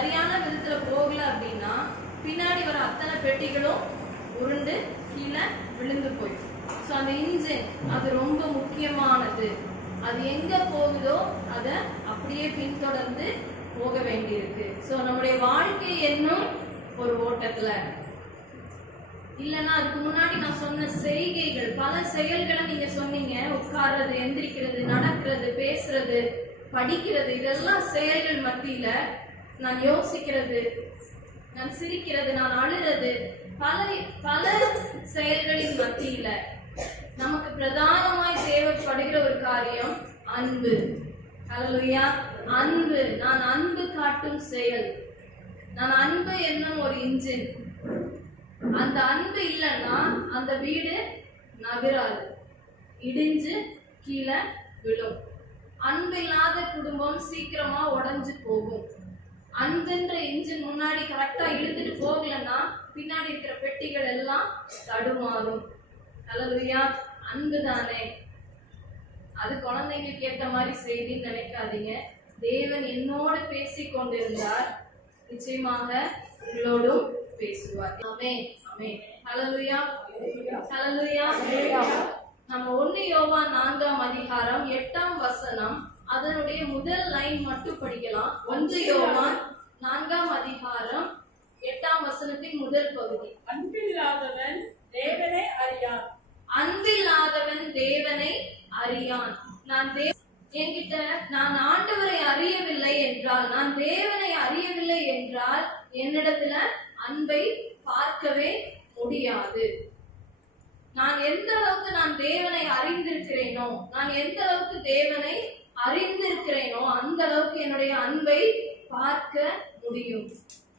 சரியான விதத்துல போகல அப்படின்னா பின்னாடி வர அத்தனை பெட்டிகளும் உருண்டு கீழே விழுந்து போயிடும். ஸோ அந்த இன்ஜின் அது ரொம்ப முக்கியமானது. அது எங்க போகுதோ அதை அப்படியே பின்தொடர்ந்து போக வேண்டியிருக்கு. ஸோ நம்முடைய வாழ்க்கை என்னும் ஒரு ஓட்டத்துல இல்லைன்னா அதுக்கு முன்னாடி நான் சொன்ன செய்கைகள், பல செயல்களை நீங்க சொன்னீங்க. உட்கார்றது, எந்திரிக்கிறது, நடக்கிறது, பேசுறது, படிக்கிறது, இதெல்லாம் செயல்கள் மத்தியில நான் யோசிக்கிறது, நான் சிரிக்கிறது, நான் அழுறது, பல பல செயல்களின் மத்தியில நமக்கு பிரதானமாய் தேவைப்படுகிற ஒரு காரியம் அன்பு. ஹல்லேலூயா. அன்பு. நான் அன்பு காட்டும் செயல். நான் அன்பு என்னும் ஒரு இன்ஜின். அந்த அன்பு இல்லைன்னா அந்த வீடு நகராது, இடிஞ்சு கீழே விழும். அன்பு இல்லாத குடும்பம் சீக்கிரமா உடைஞ்சு போகும். அன்புன்ற இன்ஜின் முன்னாடி கரெக்டா இழுத்துட்டு போகலன்னா பின்னாடி இருக்கிற பெட்டிகள் எல்லாம் தடுமாறும். ஹல்லேலூயா. அன்பு தானே அது. குழந்தைங்களுக்கு ஏற்ற மாதிரி செய்தின்னு நினைக்காதீங்க. தேவன் என்னோடு பேசி கொண்டிருந்தார், நிச்சயமாக உங்களோடும் பேசுவார். ஆமென், ஆமென். ஹல்லேலூயா, ஹல்லேலூயா. நம்ம 1 யோவான் 4ஆம் அதிகாரம் 8ஆம் வசனம், அதனுடைய முதல் லைன் மட்டும் படிக்கலாம். 1 யோவான் 4ஆம் அதிகாரம் 8ஆம் வசனத்தின் முதல் பகுதி. அன்பில்லாதவன் தேவனை அறியான். அன்பில்லாதவன் தேவனை அறியான். என்கிட்ட நான் ஆண்டவரை அறியவில்லை என்றால், நான் தேவனை அறியவில்லை என்றால் என்னிடத்துல அன்பை பார்க்கவே முடியாது. நான் எந்த அளவுக்கு நான் தேவனை அறிந்திருக்கிறேனோ, நான் எந்த அளவுக்கு தேவனை அறிந்திருக்கிறேனோ அந்த அளவுக்கு என்னுடைய அன்பை பார்க்க முடியும்.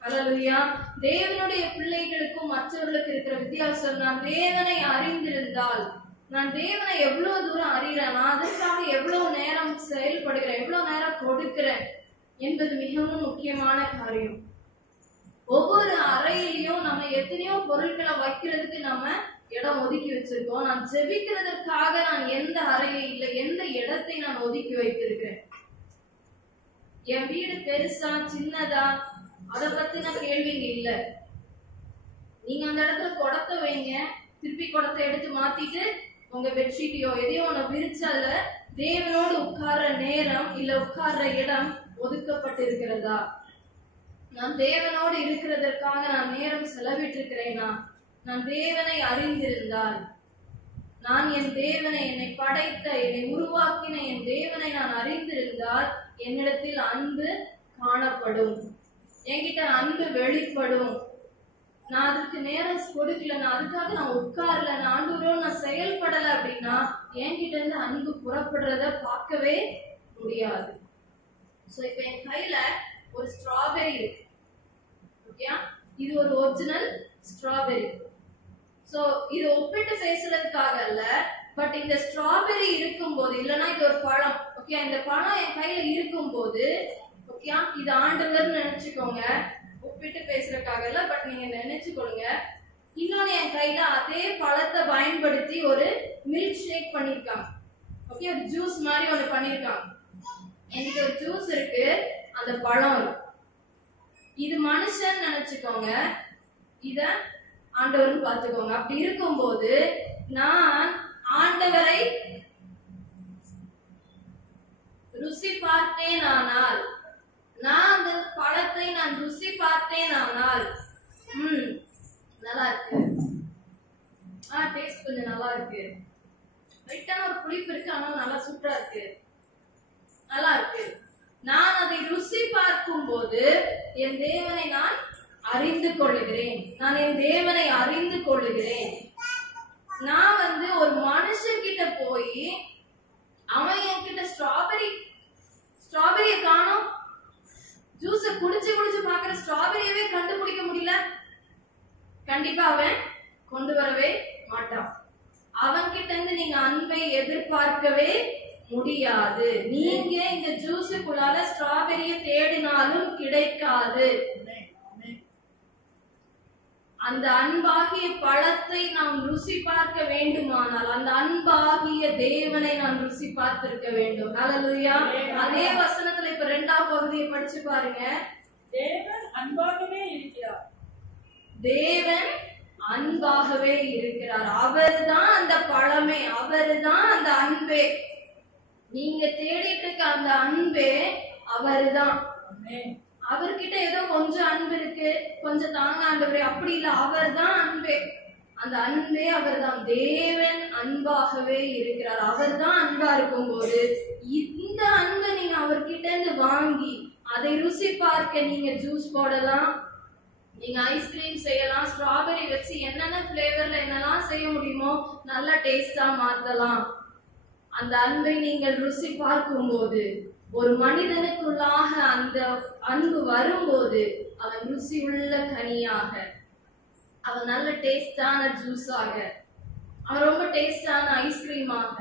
ஹல்லேலூயா. தேவனுடைய பிள்ளைகளுக்கும் மற்றவர்களுக்கு இருக்கிற வித்தியாசம், நான் தேவனை அறிந்திருந்தால், நான் தேவனை எவ்வளவு தூரம் அறிகிறேன், நான் அதற்காக எவ்வளவு நேரம் செயல்படுகிறேன், எவ்வளவு நேரம் கொடுக்கிறேன் என்பது மிகவும் முக்கியமான காரியம். ஒவ்வொரு அறையிலையும் நம்ம எத்தனையோ பொருட்களை வைக்கிறதுக்கு நம்ம இடம் ஒதுக்கி வச்சிருக்கோம். நான் ஜெபிக்கிறதுக்காக நான் எந்த அறையை இல்லை, எந்த இடத்தை நான் ஒதுக்கி வைத்திருக்கிறேன். என் வீடு பெருசா சின்னதா அதை பத்தின கேள்விங்க இல்ல. நீங்க அந்த இடத்துல குடத்தை வைங்க, திருப்பி குடத்தை எடுத்து மாத்திட்டு உங்க பெட்ஷீட்டையோ எதையோ ஒண்ணு விரிச்சு அதுல தேவனோடு உட்கார்ற நேரம் இல்ல உட்கார்ற இடம் ஒதுக்கப்பட்டிருக்கிறதா? நான் தேவனோடு இருக்கிறதற்காக நான் நேரம் செலவிட்டிருக்கிறேனா? நான் தேவனை அறிந்திருந்தால், நான் என் தேவனை, என்னை படைத்த, என்னை உருவாக்கின என் தேவனை நான் அறிந்திருந்தால் என்னிடத்தில் அன்பு காணப்படும், என்கிட்ட அன்பு வெளிப்படும். நான் அதுக்கு நேரம் கொடுக்கல, நான் அதுக்காக நான் உட்கார்ல, நான் ஆண்டவரோடு நான் செயல்படல அப்படின்னா என்கிட்ட இருந்து அன்பு புறப்படுறத பார்க்கவே முடியாது. சோ இப்ப என் கையில ஒரு ஸ்ட்ராபெரி இருக்கு. ஓகே, இது ஒரு ஒரிஜினல் ஸ்ட்ராபெரி. சோ இது ஒப்பிட்டு பேசுறதுக்காக இல்ல, பட் இந்த ஸ்ட்ராபெரி இருக்கும் போது, இல்லைன்னா இது ஒரு பழம். ஓகே, இந்த பழம் என் கையில இருக்கும் போது, ஓகே, இது ஆண்டவர்னு நினைச்சுக்கோங்க. ஒப்பிட்டு பேசுறதுக்காக இல்ல, பட் நீங்க நினைச்சுக்கொள்ளுங்க. இன்னொன்னு என் கையில அதே பழத்தை பயன்படுத்தி ஒரு மில்க் ஷேக் பண்ணிருக்காங்க. ஓகே, ஒரு ஜூஸ் மாதிரி ஒண்ணு பண்ணிருக்காங்க. என்கிட்ட ஒரு ஜூஸ் இருக்கு, அந்த பழம் இருக்கு. இது மனுஷன் நினைச்சுக்கோங்க, இத ஆண்டவர்னு பாத்துக்கோங்க. அப்படி இருக்கும்போது நான் ஆண்டவரை ருசி பார்த்தேன் ஆனால், நான் அந்த பழத்தை நான் ருசி பார்த்தேன் ஆனால், நல்லா இருக்கு, டேஸ்ட் கொஞ்சம் நல்லா இருக்கு, லைட்டான ஒரு புளிப்பு இருக்கு, ஆனா நல்லா சூப்பரா இருக்கு, நல்லா இருக்கு. நான் அதை ருசி பார்க்கும் போது என் தேவனை நான் அறிந்து கொள்ளுகிறேன். நான் என் தேவனை அறிந்து கொள்ளுகிறேன். நான் ஒரு மனுஷன் கிட்ட போய் அவன் என்கிட்ட ஸ்ட்ராபெரிய காணோம், ஜூஸ குடிச்சு குடிச்சு பாக்குற ஸ்ட்ராபெரியவே கண்டுபிடிக்க முடியல, கண்டிப்பா அவன் கொண்டு வரவே மாட்டான். அவன் கிட்ட இருந்து நீங்க அன்பை எதிர்பார்க்கவே முடியாது. நீங்க இந்த ஜூஸுக்குள்ளால ஸ்ட்ராபெரிய தேடினாலும் கிடைக்காது. அந்த அன்பாகிய பழத்தை நாம் ருசி பார்க்க வேண்டுமானால் அந்த அன்பாகிய தேவனை நாம் ருசி பார்த்திருக்க வேண்டும். ஹல்லேலூயா. அதே வசனத்துல இப்ப 2ஆம் பகுதியை படிச்சு பாருங்க. தேவன் அன்பாகவே இருக்கிறார். தேவன் அன்பாகவே இருக்கிறார். அவர்தான் அந்த பழமே, அவர்தான் அந்த அன்பே. நீங்க தேடிட்டு இருக்க அந்த அன்பே அவர்தான். அவர்கிட்ட ஏதோ கொஞ்சம் அன்பு இருக்கு, கொஞ்சம் தாங்க ஆண்டவரே அப்படி இல்ல, அவர்தான் அன்பே. அந்த அன்பே அவர்தான். தேவன் அன்பாகவே இருக்கிறார். அவர்தான் அன்பா இருக்கும்போது இந்த அன்பை நீங்க அவர்கிட்ட இருந்து வாங்கி அதை ருசி பார்க்க நீங்க ஜூஸ் போடலாம், நீங்க ஐஸ்கிரீம் செய்யலாம், ஸ்ட்ராபெரி வச்சு என்னென்ன பிளேவர்ல என்னெல்லாம் செய்ய முடியுமோ நல்லா டேஸ்டா மாத்தலாம். அந்த அன்பை நீங்கள் ருசி பார்க்கும்போது, ஒரு மனிதனுக்குள்ளாக அந்த அன்பு வரும்போது அவன் ருசி உள்ள கனியாக, அவன் நல்ல டேஸ்டான ஜூஸாக, அவன் ரொம்ப டேஸ்டான ஐஸ்கிரீமாக,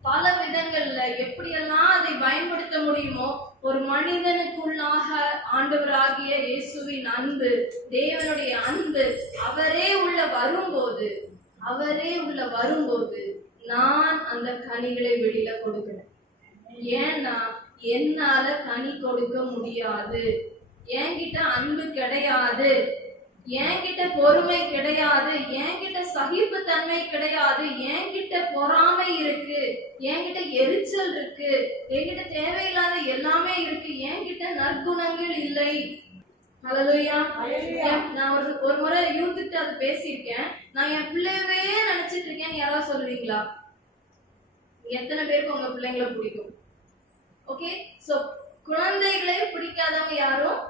பல விதங்கள்ல எப்படியெல்லாம் அதை பயன்படுத்த முடியுமோ ஒரு மனிதனுக்குள்ளாக ஆண்டவராகிய இயேசுவின் அன்பு, தேவனுடைய அன்பு அவரே உள்ள வரும்போது நான் அந்த கனிகளை வெளியில கொடுக்கிறேன். ஏன்னா என்னால கனி கொடுக்க முடியாது, என்கிட்ட அன்பு கிடையாது, என்கிட்ட பொறுமை கிடையாது, என்கிட்ட சகிப்பு தன்மை கிடையாது, என்கிட்ட பொறாமை இருக்கு, என்கிட்ட எரிச்சல் இருக்கு, என்கிட்ட தேவையில்லாத எல்லாமே இருக்கு, என்கிட்ட நற்குணங்கள் இல்லை. ஹல்லேலூயா. நான் ஒரு முறை யூத்துக்கிட்ட அது பேசியிருக்கேன். நான் என் பிள்ளையவே நினைச்சிட்டு இருக்கேன்னு யாராவது சொல்லுவீங்களா? எத்தனை பேருக்கு உங்க பிள்ளைங்களை பிடிக்கும்? ஓகே, சோ குழந்தைகளே பிடிக்காதவங்க யாரும்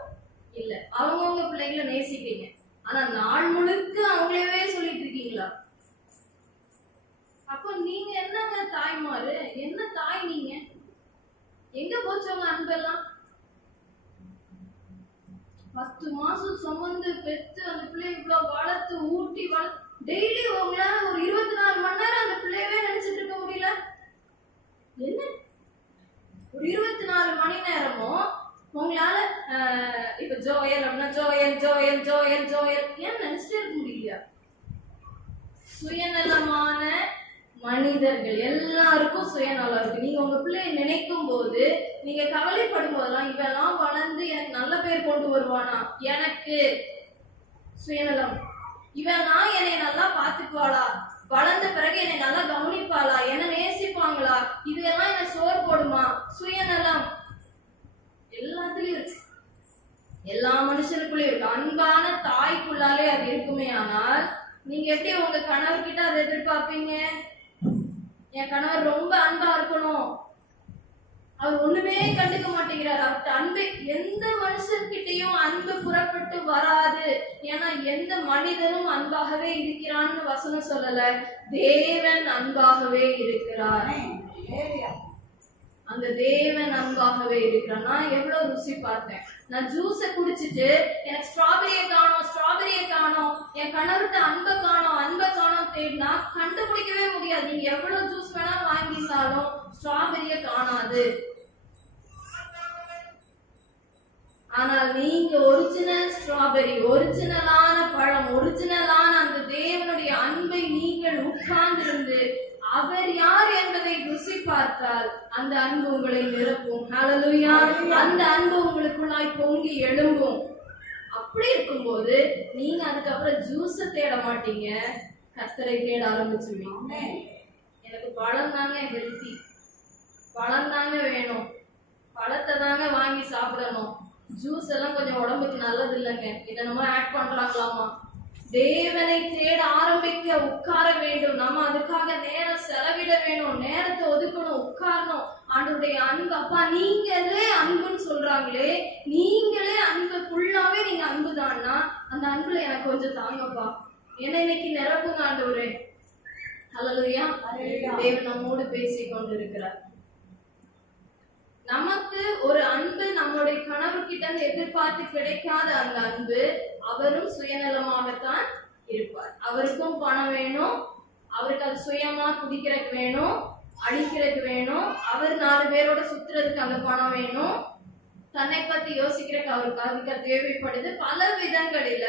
இல்ல, அவங்கவுங்க பிள்ளைங்களை நேசிக்கிறீங்க. ஆனா நாள் முழுக்க அவங்களவே சொல்லிட்டு இருக்கீங்களா? அப்போ நீங்க என்னங்க தாய்மாரு, என்ன தாய் நீங்க? எங்க போச்சவங்க அன்பெல்லாம்? 10 மாசம் சுமந்து பெத்து அந்த பிள்ளை இவ்வளவு வளர்த்து ஊட்டி டெய்லி உங்களால ஒரு 24 மணி நேரம் அந்த பிள்ளையவே நினைச்சிட்டு இருக்க முடியல. என்ன ஒரு 24 மணி நேரமும் உங்களால இப்ப ஜோயல் அப்படின்னா ஜோயல் ஜோயல் ஜோயல் ஜோயல் ஏன் நினைச்சிட்டே இருக்க முடியல? சுயநலமான மனிதர்கள் எல்லாருக்கும் சுயநலம் இருக்கு. நீங்க உங்க பிள்ளைய நினைக்கும் போது, நீங்க கவலைப்படும் போதெல்லாம் இவெல்லாம் வளர்ந்து எனக்கு நல்ல பேர் கொண்டு வருவானா, எனக்கு சுயநலம், இவெல்லாம் என்னை நல்லா பாத்துக்குவாளா, வளர்ந்த பிறகு என்னை நல்லா கவனிப்பாளா, என்ன நேசிப்பாங்களா, இதெல்லாம் என்ன சோறு போடுமா, சுயநலம் எல்லாத்துலயும் இருக்கு. எல்லா மனுஷனுக்குள்ளயும் இருக்கு. அன்பான தாய்க்குள்ளாலே அது இருக்குமே. ஆனால் நீங்க எப்படி உங்க கணவர்கிட்ட அதை எதிர்பார்ப்பீங்க? என் கணவர் ரொம்ப அன்பா இருக்கணும், அவர் ஒண்ணுமே கண்டுக்க மாட்டேங்கிறார், அவர்கிட்ட அன்பு, எந்த மனுஷன்கிட்டையும் அன்பு புறப்பட்டு வராது. ஏன்னா எந்த மனிதனும் அன்பாகவே இருக்கிறான்னு வசனம் சொல்லல, தேவன் அன்பாகவே இருக்கிறார். அந்த தேவன் அன்பாகவே இருக்கிறார். நான் எவ்வளவு ருசி பார்த்தேன். நான் ஜூஸ குடிச்சிட்டு எனக்கு ஸ்ட்ராபெரியை காணோம், என் கணவர்கிட்ட அன்பை காணோம் தேடினா கண்டுபிடிக்கவே முடியாது. நீங்க எவ்வளவு ஜூஸ் வேணா வாங்கியிருந்தாலும் ஸ்ட்ராபெரிய காணாது. ஆனால் நீங்க ஒரிஜினல் ஸ்ட்ராபெரி, ஒரிஜினலான பழம், ஒரிஜினலான அந்த தேவனுடைய அன்பை நீங்கள் உட்கார்ந்திருந்து அவர் யார் என்பதை ருசி பார்த்தால் அந்த அன்பு உங்களை நிரப்பும். ஹல்லேலூயா. அந்த அன்பு உங்களுக்குள்ளாய் பொங்கி எழும்பும். அப்படி இருக்கும்போது நீங்க அதுக்கப்புறம் ஜூஸ தேட மாட்டீங்க, கர்த்தரை தேட ஆரம்பிச்சுவீங்க. எனக்கு பழம் தாங்க ஹெல்த்தி, பழம் தாங்க வேணும், பழத்தை தாங்க வாங்கி சாப்பிடணும், ஜூஸ் எல்லாம் கொஞ்சம் உடம்புக்கு நல்லது இல்லைங்க, இதை நம்ம ஆட் பண்றாங்களாமா. தேவனை தேட ஆரம்பிக்க உட்கார வேண்டும். நம்ம அதுக்காக நேரம் செலவிட வேணும், நேரத்தை ஒதுக்கணும், உட்காரணும். ஆண்டவருடைய அன்பு, அப்பா நீங்களே அன்புன்னு சொல்றாங்களே, நீங்களே அன்பு ஃபுல்லாவே நீங்க அன்புதான்னா அந்த அன்புல எனக்கு கொஞ்சம் தாங்கப்பா, என்ன இன்னைக்கு நிரப்புங்க ஆண்டவரே. ஹல்லேலூயா. தேவன் நம்மோடு பேசி கொண்டிருக்கிறார். நமக்கு ஒரு அன்பு நம்மளுடைய கணவர்கிட்ட எதிர்பார்த்து கிடைக்காத அந்த அன்பு, அவரும் சுயநலமாகத்தான் இருப்பார். அவருக்கும் பணம் வேணும், அவருக்கு அது சுயமா குடிக்கிறதுக்கு வேணும், அடிக்கிறதுக்கு வேணும், அவர் 4 பேரோட சுத்துறதுக்கு அந்த பணம் வேணும், தன்னை பத்தி யோசிக்கிறதுக்கு அவருக்கு அதுக்கு தேவைப்படுது. பல விதங்களில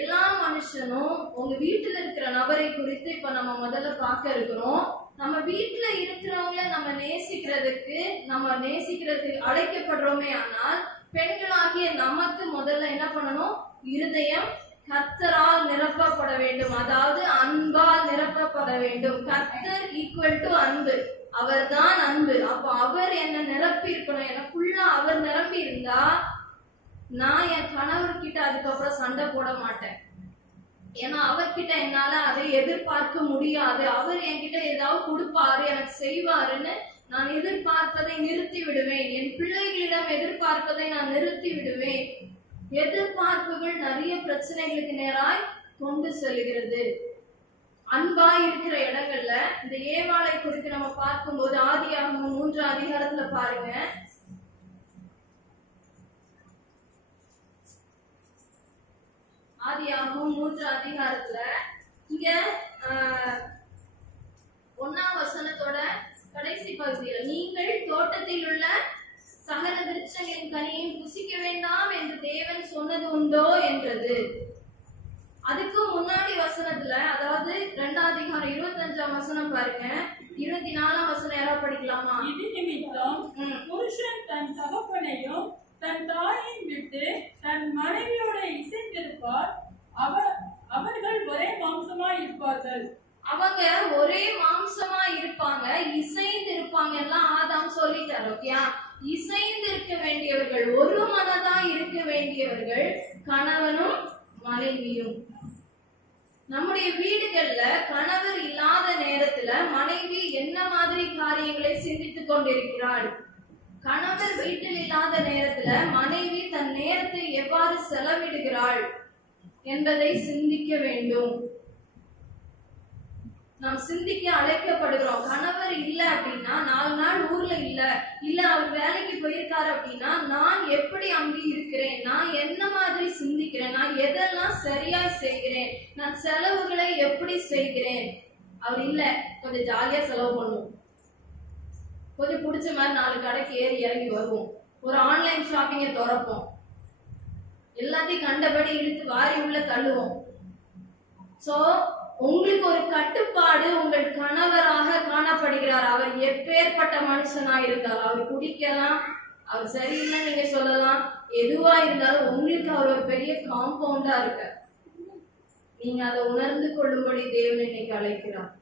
எல்லா மனுஷனும் உங்க வீட்டுல இருக்கிற நபரை குறித்து இப்ப நம்ம முதல்ல பார்க்க இருக்கிறோம். நம்ம வீட்டுல இருக்கிறவங்கள நம்ம நேசிக்கிறதுக்கு அழைக்கப்படுறோமே. ஆனால் பெண்களாகிய நமக்கு முதல்ல என்ன பண்ணணும்? இருதயம் கர்த்தரால் நிரப்பப்பட வேண்டும், அதாவது அன்பால் நிரப்பப்பட வேண்டும். கர்த்தர் ஈக்குவல் டு அன்பு, அவர் தான் அன்பு. அப்போ அவர் என்ன நிரப்பி இருக்கணும், எனக்குள்ள அவர் நிரப்பி இருந்தா நான் என் கணவர்கிட்ட அதுக்கப்புறம் சண்டை போட மாட்டேன். ஏன்னா அவர்கிட்ட என்னால அதை எதிர்பார்க்க முடியாது. அவர் என்கிட்ட ஏதாவது கொடுப்பாரு, எனக்கு செய்வாருன்னு நான் எதிர்பார்ப்பதை நிறுத்தி விடுவேன். என் பிள்ளைகளிடம் எதிர்பார்ப்பதை நான் நிறுத்தி விடுவேன். எதிர்பார்ப்புகள் நிறைய பிரச்சனைகளுக்கு நேராய் கொண்டு செல்கிறது. அன்பாய் இருக்கிற இடங்கள்ல இந்த ஏவாளை குறித்து நம்ம பார்க்கும்போது ஆதியாகமம் 3ஆம் அதிகாரத்துல பாருங்க. ஆதியாகமம் 3ஆம் அதிகாரத்துல இங்க 1ஆம் வசனத்தோட கடைசி பகுதியில, நீங்கள் தோட்டத்தில் உள்ள சகல விருட்சங்களின் கனியையும் புசிக்க வேண்டாம் என்று தேவன் சொன்னது உண்டோ என்றது. அதுக்கு முன்னாடி வசனத்துல, அதாவது 2ஆம் அதிகாரம் 25ஆம் வசனம் பாருங்க. 24ஆம் வசனம் யாராவது படிக்கலாமா? இது நிமித்தம் புருஷன் தன் தகப்பனையும் தன் தாயையும் விட்டு தன் மனைவியோட இசைந்திருப்பார், அவர்கள் ஒரே மாம்சமாய் இருப்பார்கள். அவங்க ஒரே மாம்சமா இருப்பாங்க, இசைந்து இருப்பாங்க. எல்லாம் ஆதாம் சொல்லிட்டார். ஓகேயா? இசைந்து இருக்க வேண்டியவர்கள், ஒரு மனதா இருக்க வேண்டியவர்கள் கணவனும் மனைவியும். நம்முடைய வீடுகள்ல கணவர் இல்லாத நேரத்துல மனைவி என்ன மாதிரி காரியங்களை சிந்தித்துக் கொண்டிருக்கிறாள்? கணவர் வீட்டில் இல்லாத நேரத்துல மனைவி தன் நேரத்தை எவ்வாறு செலவிடுகிறாள் என்பதை சிந்திக்க வேண்டும். நாம் சிந்திக்க அழைக்கப்படுகிறோம். கணவர் இல்ல அப்படின்னா, 4 நாள் ஊர்ல இல்ல அவர் வேலைக்கு போயிருக்காரு அப்படின்னா, நான் எப்படி அங்கே இருக்கிறேன், நான் என்ன மாதிரி சிந்திக்கிறேன், நான் எதெல்லாம் சரியா செய்கிறேன், நான் செலவுகளை எப்படி செய்கிறேன். அவர் இல்ல, கொஞ்சம் ஜாலியா செலவு பண்ணுவோம், கொஞ்சம் பிடிச்ச மாதிரி 4 கடைக்கு ஏறி இறங்கி வருவோம், ஒரு ஆன்லைன் ஷாப்பிங்கை திறப்போம், எல்லாத்தையும் கண்டபடி இழுத்து வாரி உள்ள தள்ளுவோம். சோ உங்களுக்கு ஒரு கட்டுப்பாடு உங்கள் கணவராக காணப்படுகிறார். அவர் எப்பேற்பட்ட மனுஷனா இருந்தாலும், அவர் குடிக்கலாம், அவர் சரியில்லைன்னு நீங்க சொல்லலாம், எதுவா இருந்தாலும் உங்களுக்கு அவர் ஒரு பெரிய காம்பவுண்டா இருக்க. நீங்க அதை உணர்ந்து கொள்ளும்படி தேவன் இன்னைக்கு அழைக்கிறார்.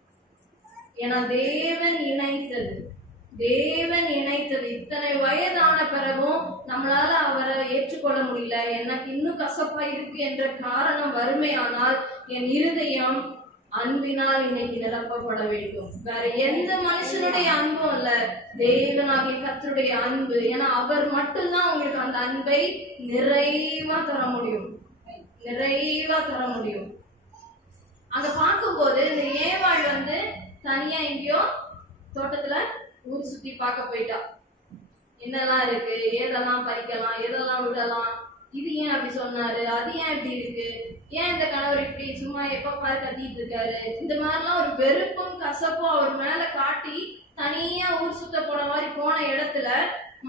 ஏன்னா தேவன் இணைத்தது, இத்தனை வயதான பிறகும் நம்மளால அவரை ஏற்றுக்கொள்ள முடியல, எனக்கு இன்னும் கசப்பா இருக்கு என்ற காரணம் வறுமையானால், என் இருதயம் அன்பினால் இன்னைக்கு நிரப்பப்பட வேண்டும். வேற எந்த மனுஷனுடைய அன்பும் இல்ல, தேவனாகிய கர்த்தருடைய அன்பு. ஏன்னா அவர் மட்டும்தான் உங்களுக்கு அந்த அன்பை நிறைவா தர முடியும். அங்க பார்க்கும்போது இந்த ஏவாள் தனியா எங்கேயோ தோட்டத்துல ஊர் சுத்தி பார்க்க போயிட்டா. என்னெல்லாம் இருக்கு, எதெல்லாம் பறிக்கலாம், எதெல்லாம் விடலாம், இது ஏன் அப்படி சொன்னாரு, அது ஏன் இப்படி இருக்கு, ஏன் இந்த கணவர் இப்படி சும்மா எப்ப பாரு கத்திட்டு இருக்காரு, இந்த மாதிரிலாம் ஒரு வெறுப்பும் கசப்பும் அவர் மேல காட்டி தனியா ஊர் சுத்த போன மாதிரி போன இடத்துல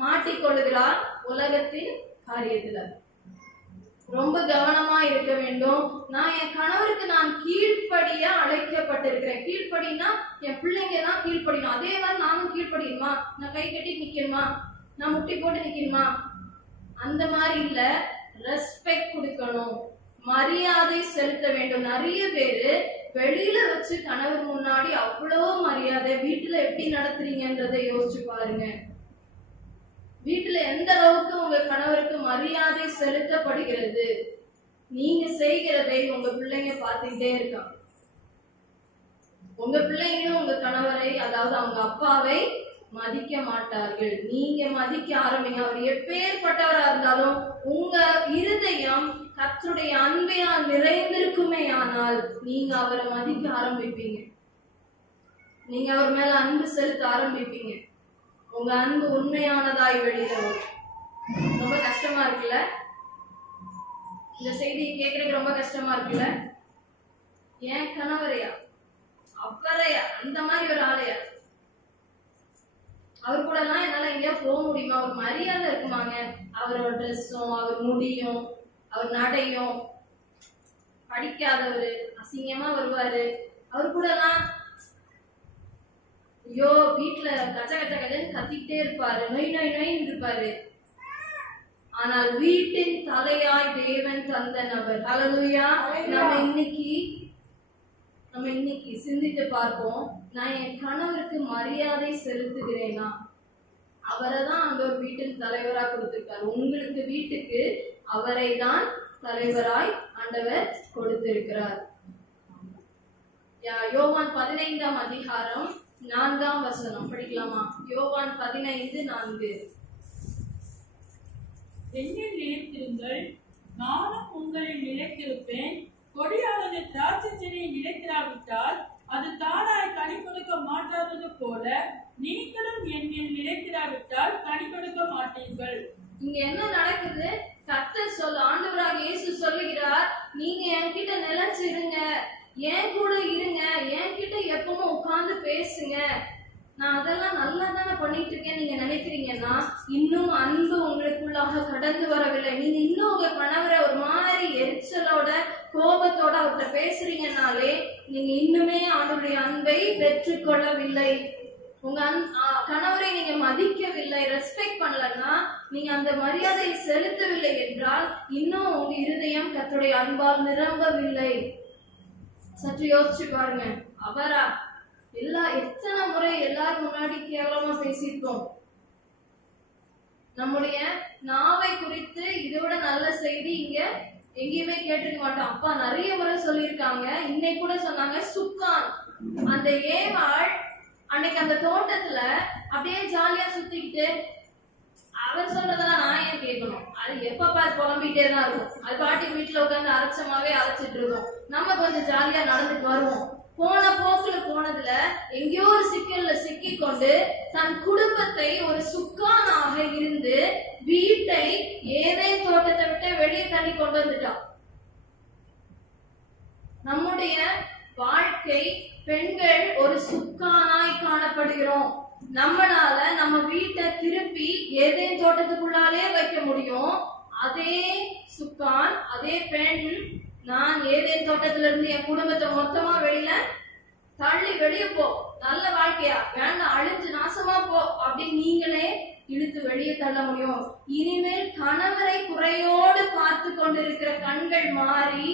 மாட்டிக்கொள்ளுகிறார். உலகத்தின் காரியத்துல ரொம்ப கவனமா இருக்க வேண்டும். நான் என் கணவருக்கு நான் கீழ்ப்படிய அழைக்கப்பட்டிருக்கிறேன். கீழ்ப்படினா என் பிள்ளைங்க தான் கீழ்ப்படியும், அதே மாதிரி நானும் கீழ்ப்படியுமா, நான் கை கட்டி நிக்கணுமா, நான் முட்டி போட்டு நிக்கணுமா, அந்த மாதிரி இல்ல. ரெஸ்பெக்ட் கொடுக்கணும், மரியாதை செலுத்த வேண்டும். நிறைய பேரு வெளியில வச்சு கணவர் முன்னாடி அவ்வளோ மரியாதை, வீட்டுல எப்படி நடத்துறீங்கன்றதை யோசிச்சு பாருங்க. வீட்டுல எந்த அளவுக்கு உங்க கணவருக்கு மரியாதை செலுத்தப்படுகிறது, நீங்க செய்கிறதை உங்க பிள்ளைங்க பார்த்துக்கிட்டே இருக்காங்க. உங்க பிள்ளைங்களும் உங்க கணவரை, அதாவது அவங்க அப்பாவை மதிக்க மாட்டார்கள். நீங்க மதிக்க ஆரம்பிங்க. அவர் எப்பேற்பட்டவரா இருந்தாலும் உங்க இருதயம் கர்த்தருடைய அன்பினால் நிறைந்திருக்குமே ஆனால் நீங்க அவரை மதிக்க ஆரம்பிப்பீங்க, நீங்க அவர் மேல அன்பு செலுத்த ஆரம்பிப்பீங்க. உங்க அன்பு உண்மையானதாய் வெளியில வரும். ரொம்ப கஷ்டமா இருக்குல்ல, இந்த செய்தியை கேட்கறதுக்கு ரொம்ப கஷ்டமா இருக்குல்ல. ஏன் கணவரையா, அவரையா, அந்த மாதிரி ஒரு ஆளையா, அவர் கூட எல்லாம் என்னால எங்கேயா போக முடியுமா, ஒரு மரியாதை இருக்குமாங்க, அவரோட ட்ரெஸ்ஸும் அவர் முடியும் அவர் நடையும், படிக்காதவரு அசிங்கமா வருவாரு, அவர் கூட எல்லாம் ஐயோ வீட்டுல கச்ச கச்ச கச்சன்னு கத்திக்கிட்டே இருப்பாரு, நொய் நொய் நொயின்னு இருப்பாரு. ஆனால் வீட்டின் தலையாய் தேவன் தந்த நபர். ஹல்லேலூயா. நம்ம இன்னைக்கு சிந்தித்து பார்ப்போம். நான் என் கணவருக்கு மரியாதை செலுத்துகிறேனா? அவரை தான் அங்க ஒரு வீட்டின் தலைவரா கொடுத்திருக்காரு. உங்களுக்கு வீட்டுக்கு அவரை தான் தலைவராய் ஆண்டவர் கொடுத்திருக்கிறார். யோவான் 15ஆம் அதிகாரம் 4ஆம் வசனம் படிக்கலாமா? யோவான் 15:4. என்னில் நிலைத்திருங்கள், நானும் உங்களில் நிலைத்திருப்பேன். கொடியானது திராட்சைச்செடியை நிலைத்திராவிட்டால் அது தானாய் கனி கொடுக்க மாட்டாதது போல நீங்களும் என்னில் நிலைத்திராவிட்டால் கனி கொடுக்க மாட்டீர்கள். இங்க என்ன நடக்குது? கர்த்தர் ஆண்டவராக இயேசு சொல்லுகிறார், நீங்க என்கிட்ட நிலைச்சு இருங்க, என் கூட இருங்க, என்கிட்ட எப்பவும் உட்கார்ந்து பேசுங்க. நான் அதெல்லாம் நல்லா தானே பண்ணிட்டு இருக்கேன் நீங்க நினைக்கிறீங்கன்னா இன்னும் அன்பு உங்களுக்குள்ளாக கடந்து வரவில்லை. நீங்க இன்னும் உங்க கணவரை ஒரு மாதிரி எரிச்சலோட கோபத்தோட அவர்கிட்ட பேசுறீங்கன்னாலே நீங்க இன்னுமே அவருடைய அன்பை பெற்றுக்கொள்ளவில்லை. உங்க கணவரை நீங்க மதிக்கவில்லை, ரெஸ்பெக்ட் பண்ணலன்னா, நீங்க அந்த மரியாதையை செலுத்தவில்லை என்றால் இன்னும் உங்க இருதயம் கர்த்தருடைய அன்பால் நிரம்பவில்லை. சற்று யோசிச்சு பாருங்க. அவரா எத்தனை முறை எல்லாரும் முன்னாடி கேவலமா பேசியிருக்கோம். நம்முடைய நாவை குறித்து இதோட நல்ல செய்தி இங்க எங்கேயுமே கேட்டுக்க மாட்டோம். அப்பா நிறைய முறை சொல்லியிருக்காங்க. இன்னைக்கு கூட சொன்னாங்க, சுக்கான் அந்த ஏவாள் அன்னைக்கு அந்த தோட்டத்துல அப்படியே ஜாலியா சுத்திக்கிட்டு, அவர் சொல்றதெல்லாம் நான் ஏன் கேட்கணும்? அது எப்ப பாரு புலம்பிட்டே தான் இருக்கும். அது பாட்டி வீட்டுல உட்காந்து அரைச்சமாவே அரைச்சிட்டு இருக்கோம். நம்ம கொஞ்சம் ஜாலியா நடந்துட்டு வருவோம். போன போக்குல போனதுல எங்கேயோ ஒரு சிக்கல்ல சிக்கி கொண்டு தன் குடும்பத்தை ஒரு சுக்கானாக இருந்து வீட்டை ஏதேன் தோட்டத்தை விட்டு வெளியே தள்ளி கொண்டு வந்துட்டான். நம்முடைய வாழ்க்கை பெண்கள் ஒரு சுக்கானாய் காணப்படுகிறோம். நம்மளால நம்ம வீட்டை திருப்பி ஏதேன் தோட்டத்துக்குள்ளாலே வைக்க முடியும். அதே சுக்கான், அதே பெண், நான் ஏதேன் தோட்டத்துல இருந்து என் குடும்பத்தை மொத்தமா வெளியில தள்ளி வெளியே போ, நல்ல வாழ்க்கையா வேண்டாம், அழிஞ்சு நாசமா போ அப்படின்னு நீங்களே இழுத்து வெளியே தள்ள முடியும். இனிமேல் கணவரை குறையோடு பார்த்து கொண்டிருக்கிற கண்கள் மாறி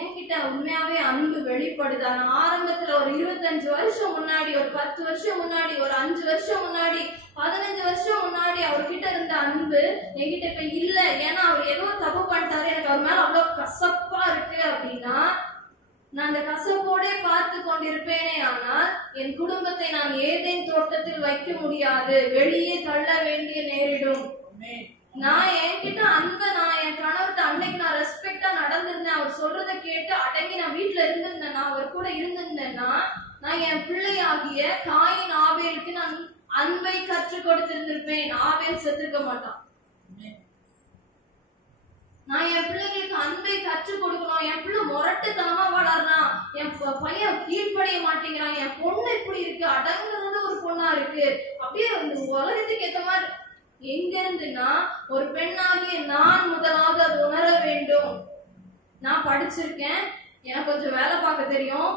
என்கிட்ட உண்மையாவே அன்பு வெளிப்படுதா? ஆரம்பத்துல ஒரு 25 வருஷம் முன்னாடி, ஒரு 10 வருஷம் முன்னாடி, ஒரு 5 வருஷம் முன்னாடி, 15 வருஷம் முன்னாடி அவர்கிட்ட இருந்த அன்பு என்கிட்ட இப்ப இல்ல. ஏன்னா அவர் ஏதோ தப்பு பண்ணிட்டாரு, எனக்கு அவர் மேல அவ்வளவு கசப்பா இருக்கு அப்படின்னா நான் அந்த கசப்போட பார்த்து கொண்டிருப்பேனே. ஆனால் என் குடும்பத்தை நான் ஏதேன் தோட்டத்தில் வைக்க முடியாது, வெளியே தள்ள வேண்டிய நேரிடும். நான் என்கிட்ட அன்பை நான் என் கணவர்கிட்ட அன்னைக்கு நான் ரெஸ்பெக்டா நடந்திருந்தேன், அவர் சொல்றதை கேட்டு அடங்கி நான் வீட்டுல இருந்திருந்தேன்னா, அவர் கூட இருந்திருந்தேன்னா, நான் என் பிள்ளையாகிய காயின் ஆபேலுக்கு நான் அன்பை கற்றுக் கொடுத்திருந்திருப்பேன். ஆபேல் செத்துக்க மாட்டான். நான் என் பிள்ளைங்களுக்கு அன்பை கற்றுக் கொடுக்கணும். என் பிள்ளை முரட்டுத்தனமா வளர்றான், என் பையன் கீழ்ப்படைய மாட்டேங்கிறான், என் பொண்ணு இப்படி இருக்கு, அடங்குறது ஒரு பொண்ணா இருக்கு, அப்படியே உலகத்துக்கு ஏத்த மாதிரி எங்க இருந்துன்னா ஒரு பெண்ணாகிய நான் முதலாக அது உணர வேண்டும். நான் படிச்சிருக்கேன், எனக்கு கொஞ்சம் வேலை பார்க்க தெரியும்,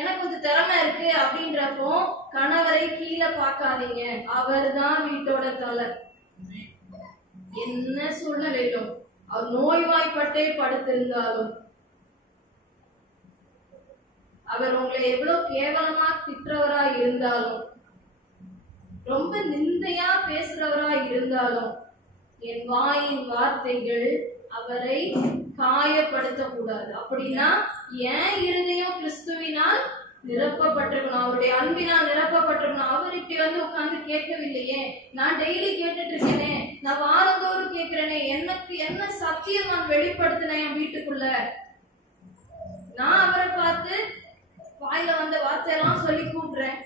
எனக்கு கொஞ்சம் திறமை இருக்கு அப்படின்றப்போ கணவரை கீழே பார்க்காதீங்க. அவர் தான் வீட்டோட தலை. என்ன சூழ்நிலையிலும் அவர் நோய்வாய்ப்பட்டே படுத்திருந்தாலும், அவர் உங்களை எவ்வளவு கேவலமா திட்டுறவரா இருந்தாலும், ரொம்ப நிந்தையா பேசுறவரா இருந்தாலும், என் வாயின் வார்த்தைகள் அவரை காயப்படுத்த கூடாது. அப்படின்னா என் இருதயம் கிறிஸ்துவினால் நிரப்பப்பட்டிருக்கணும், அவருடைய அன்பினால் நிரப்பப்பட்டிருக்கணும். அவர் இப்படி வந்து உட்கார்ந்து கேட்கவில்லையே, நான் டெய்லி கேட்டுட்டு இருக்கேனே, நான் வாரந்தோறும் கேட்கிறேனே, எனக்கு என்ன சத்தியம் நான் வெளிப்படுத்தினேன் என் வீட்டுக்குள்ள. நான் அவரை பார்த்து வாயில வந்த வார்த்தையெல்லாம் சொல்லி கூப்பிடுறேன்,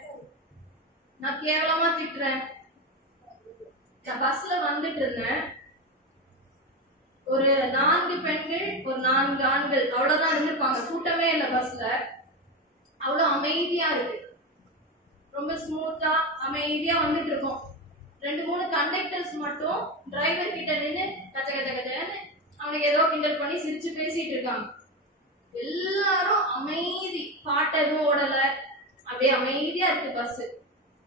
நான் கேவலமா திட்டுறேன். நான் பஸ்ல வந்துட்டு இருந்தேன், ஒரு 4 பெண்கள் ஒரு 4 ஆண்கள் அவ்வளவுதான் இருந்திருப்பாங்க, கூட்டமே இல்ல பஸ்ல. அவ்வளவு அமைதியா இருக்கு, ரொம்ப ஸ்மூத்தா அமைதியா வந்துட்டு இருக்கோம். 2-3 கண்டக்டர்ஸ் மட்டும் டிரைவர் கிட்ட நின்று கச்ச கச்ச கச்சன்னு அவனுக்கு ஏதோ கிண்டல் பண்ணி சிரிச்சு பேசிட்டு இருக்காங்க. எல்லாரும் அமைதி, பாட்டு எதுவும் ஓடல, அப்படியே அமைதியா இருக்கு பஸ்.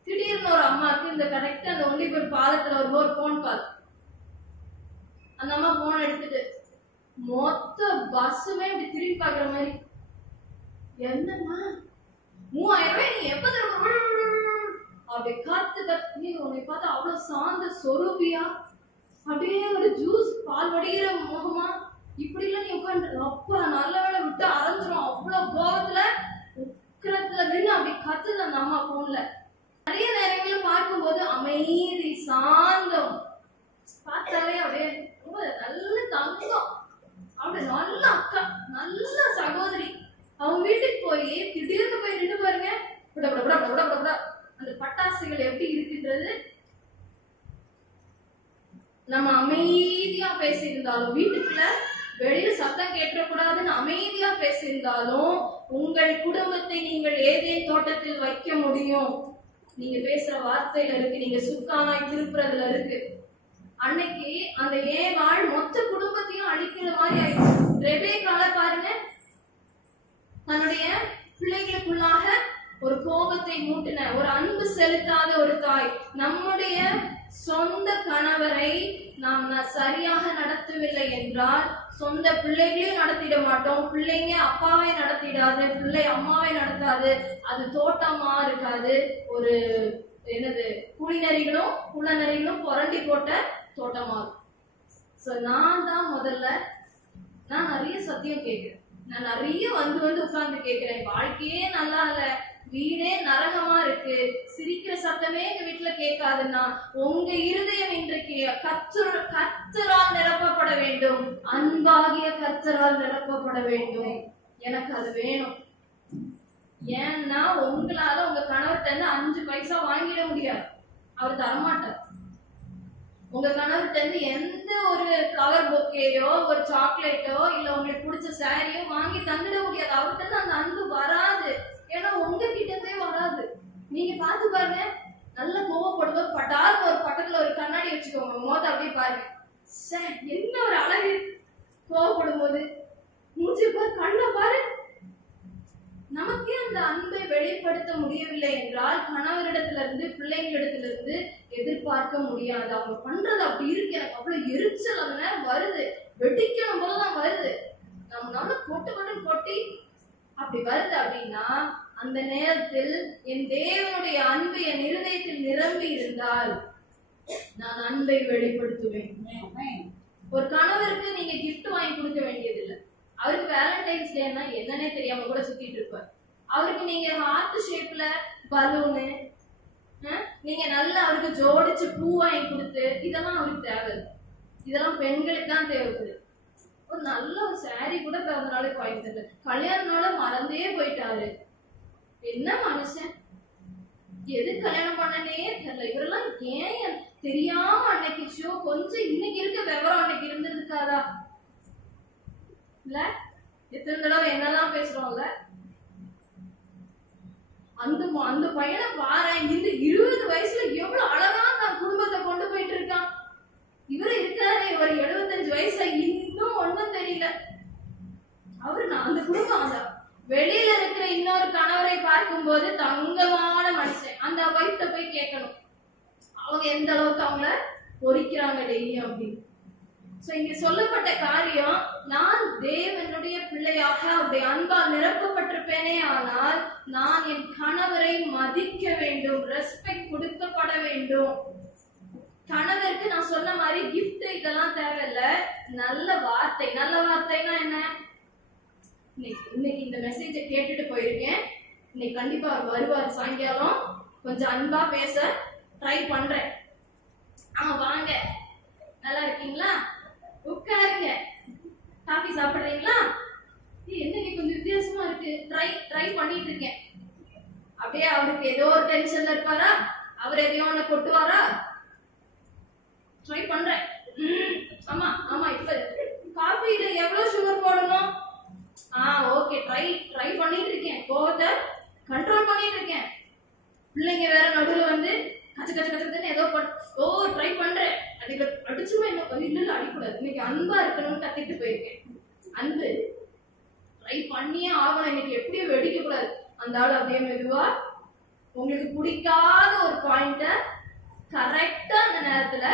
திடீர்னு ஒரு அம்மாவுக்கு இந்த கரெக்டா அந்த ஒண்டிபுர் பாலத்துல ஒரு போன் கால். அந்த அம்மா போன் எடுத்துட்டு மொத்த பஸ்ஸுமே இப்படி திரும்பி பாக்குற மாதிரி, என்னம்மா 3000 ரூபாய் நீ எப்ப தருவ? அப்படி கத்து கத்து உன்னை பார்த்தா அவ்வளவு சாந்த சொரூபியா, அப்படியே ஒரு ஜூஸ் பால் வடிகிற முகமா, இப்படி எல்லாம் நீ உட்காந்து அப்பா நல்ல வேலை விட்டு அரைஞ்சிரும். அவ்வளவு கோபத்துல உக்கிரத்துல நின்று அப்படி கத்துது அந்த அம்மா போன்ல. நிறைய நேரங்களும் பார்க்கும்போது அமைதி சாந்தம், பார்த்தாவே அப்படியே ரொம்ப நல்ல தங்கம், அப்படி நல்ல அக்கா, நல்ல சகோதரி. அவங்க வீட்டுக்கு போய் திடீர்னு போய் நின்று பாருங்க, அந்த பட்டாசுகள் எப்படி இருக்குன்றது. நம்ம அமைதியா பேசியிருந்தாலும், வீட்டுக்குள்ள வெளியில சத்தம் கேட்டக்கூடாதுன்னு அமைதியா பேசியிருந்தாலும், உங்கள் குடும்பத்தை நீங்கள் ஏதேன் தோட்டத்தில் வைக்க முடியும். நீங்க பேசுற வார்த்தையில இருக்கு, நீங்க சுக்கானாய் திருப்புறதுல இருக்கு. அன்னைக்கு அந்த ஏவாள் மொத்த குடும்பத்தையும் அழிக்கிற மாதிரி ஆயிடுச்சு. ரெபேக்கால பாருங்க, தன்னுடைய பிள்ளைகளுக்குள்ளாக ஒரு கோபத்தை மூட்டின, ஒரு அன்பு செலுத்தாத ஒரு தாய். நம்முடைய சொந்த கணவரை நாம் சரியாக நடத்தவில்லை என்றால் சொந்த பிள்ளைகளையும் நடத்திட மாட்டோம். பிள்ளைங்க அப்பாவை நடத்திடாது, பிள்ளை அம்மாவை நடத்தாது, அது தோட்டமா இருக்காது. ஒரு என்னது குளிநரிகளும் குளநரிகளும் புரண்டி போட்ட தோட்டமா இருக்கும். சோ நான் தான் முதல்ல, நான் நிறைய சத்தியம் கேட்கிறேன், நான் நிறைய வந்து உட்கார்ந்து கேட்கிறேன். வாழ்க்கையே நல்லா இல்ல, வீடே நரகமா இருக்கு, சிரிக்கிற சத்தமே எங்க வீட்டுல கேட்காதுன்னா, உங்க இருதயம் இன்றைக்கு கர்த்தரால் நிரப்பப்பட வேண்டும், அன்பாகிய கர்த்தரால் நிரப்பப்பட வேண்டும். எனக்கு அது வேணும். ஏன்னா உங்களால உங்க கணவர்கிட்ட இருந்து 5 பைசா வாங்கிட முடியாது, அவர் தரமாட்டார். உங்க கணவர்கிட்ட இருந்து எந்த ஒரு ஃப்ளவர் பொக்கேயோ ஒரு சாக்லேட்டோ இல்ல உங்களுக்கு பிடிச்ச சாரியோ வாங்கி தந்துட முடியாது. அவர்கிட்ட இருந்து அந்த அன்பு வராது, ஏன்னா உங்க கிட்டே வராது. நீங்க பாத்து பாருங்க, நல்ல கோவப்படும்போது பட்டாலும் ஒரு பக்கத்துல ஒரு கண்ணாடி வச்சுக்கோங்க, மோத அப்படியே பாருங்க, என்ன ஒரு அழகு. கோவப்படும் போது மூஞ்சி பாரு, கண்ணை பாரு. நமக்கே அந்த அன்பை வெளிப்படுத்த முடியவில்லை என்றால் கணவரிடத்திலிருந்து பிள்ளைங்களிடத்திலிருந்து எதிர்பார்க்க முடியாது. அவங்க பண்றது அப்படி இருக்கு, எனக்கு அவ்வளவு எரிச்சல் அந்த நேரம் வருது, வெடிக்கணும் போதுதான் வருது, நம்ம நல்லா கொட்டி அப்படி வருது அப்படின்னா, அந்த நேரத்தில் என் தேவனுடைய அன்பு என் இருதயத்தில் நிரம்பி இருந்தால் நான் அன்பை வெளிப்படுத்துவேன். ஒரு கணவருக்கு நீங்க கிஃப்ட் வாங்கி கொடுக்க வேண்டியது இல்லை. அவருக்கு வேலண்டைன்ஸ் டேன்னா என்னன்னே தெரியாம கூட சுத்திட்டு இருப்பார். அவருக்கு நீங்க ஹார்ட் ஷேப்ல பலூனு, நீங்க நல்லா அவருக்கு ஜோடிச்சு பூ வாங்கி கொடுத்து, இதெல்லாம் அவருக்கு தேவை. இதெல்லாம் பெண்களுக்கு தான் தேவைப்படுது. ஒரு நல்ல ஒரு சாரி கூட பிறந்த நாளுக்கு வாங்கி தரு, கல்யாண நாள மறந்தே போயிட்டாரு. என்ன மனுஷன், எது கல்யாணம் பண்ணனே தெரியல. இவரெல்லாம் ஏன் தெரியாம அன்னைக்கு ஷோ கொஞ்சம் இன்னைக்கு இருக்க விவரம் அன்னைக்கு இருந்திருக்காதா? இல்ல எத்தனை தடவை என்னெல்லாம் பேசுறோம்ல. அந்த பையனை பாரு, இந்த 20 வயசுல எவ்வளவு அழகா தான் குடும்பத்தை கொண்டு போயிட்டு இருக்கான். இவரு இருக்காரு, இவர் 75 வயசுல இன்னும் ஒண்ணும் தெரியல. அவரு அந்த குடும்பம், அந்த வெளியில இருக்கிற இன்னொரு கணவரை பார்க்கும் போது தங்கமான மனுஷன், அந்த வயிற்ற போய் கேட்கணும் அவங்க எந்த அளவுக்கு அவங்கள பொறிக்கிறாங்க டெய்லியும் அப்படின்னு. சோ இங்க சொல்லப்பட்ட காரியம், நான் தேவனுடைய பிள்ளையாக அப்படி அன்பால் நிரப்பப்பட்டிருப்பேனே ஆனால் நான் என் கணவரை மதிக்க வேண்டும், ரெஸ்பெக்ட் கொடுக்கப்பட வேண்டும். கணவருக்கு நான் சொன்ன மாதிரி கிஃப்ட் இதெல்லாம் தேவையில்ல, நல்ல வார்த்தை. நல்ல வார்த்தைனா என்ன? இன்னைக்கு இந்த மெசேஜை கேட்டுட்டு போயிருக்கேன், இன்னைக்கு கண்டிப்பா வருவார் சாயங்காலம், கொஞ்சம் அன்பா பேச ட்ரை பண்றேன். வாங்க, நல்லா இருக்கீங்களா, உட்காருங்க, காபி சாப்பிடுறீங்களா, என்னைக்கு கொஞ்சம் வித்தியாசமா இருக்கு, ட்ரை பண்ணிட்டு இருக்கேன். அப்படியே அவருக்கு ஏதோ ஒரு டென்ஷன்ல இருப்பாரா, அவர் எதையோ ஒண்ணு கொட்டுவாரா, ட்ரை பண்றேன். ஆமா இப்ப காஃபில எவ்வளவு சுகர் போடணும், ஓகே ட்ரை பண்ணிட்டு இருக்கேன். கோவத்தை கண்ட்ரோல் பண்ணிட்டு இருக்கேன். பிள்ளைங்க வேற நடுவுல வந்து கச்சன்னு ஏதோ ட்ரை பண்றேன். அதுக்கு அடிச்சுமா இல்ல அடிக்கூடாது, இன்னைக்கு அன்பா இருக்கணும்னு கத்திட்டு போயிருக்கேன். அன்பு ட்ரை பண்ணியே ஆகணும், இன்னைக்கு எப்படியும் வெடிக்க கூடாது. அந்த ஆள் அப்படியே மெதுவா உங்களுக்கு பிடிக்காத ஒரு பாயிண்ட கரெக்டா அந்த நேரத்துல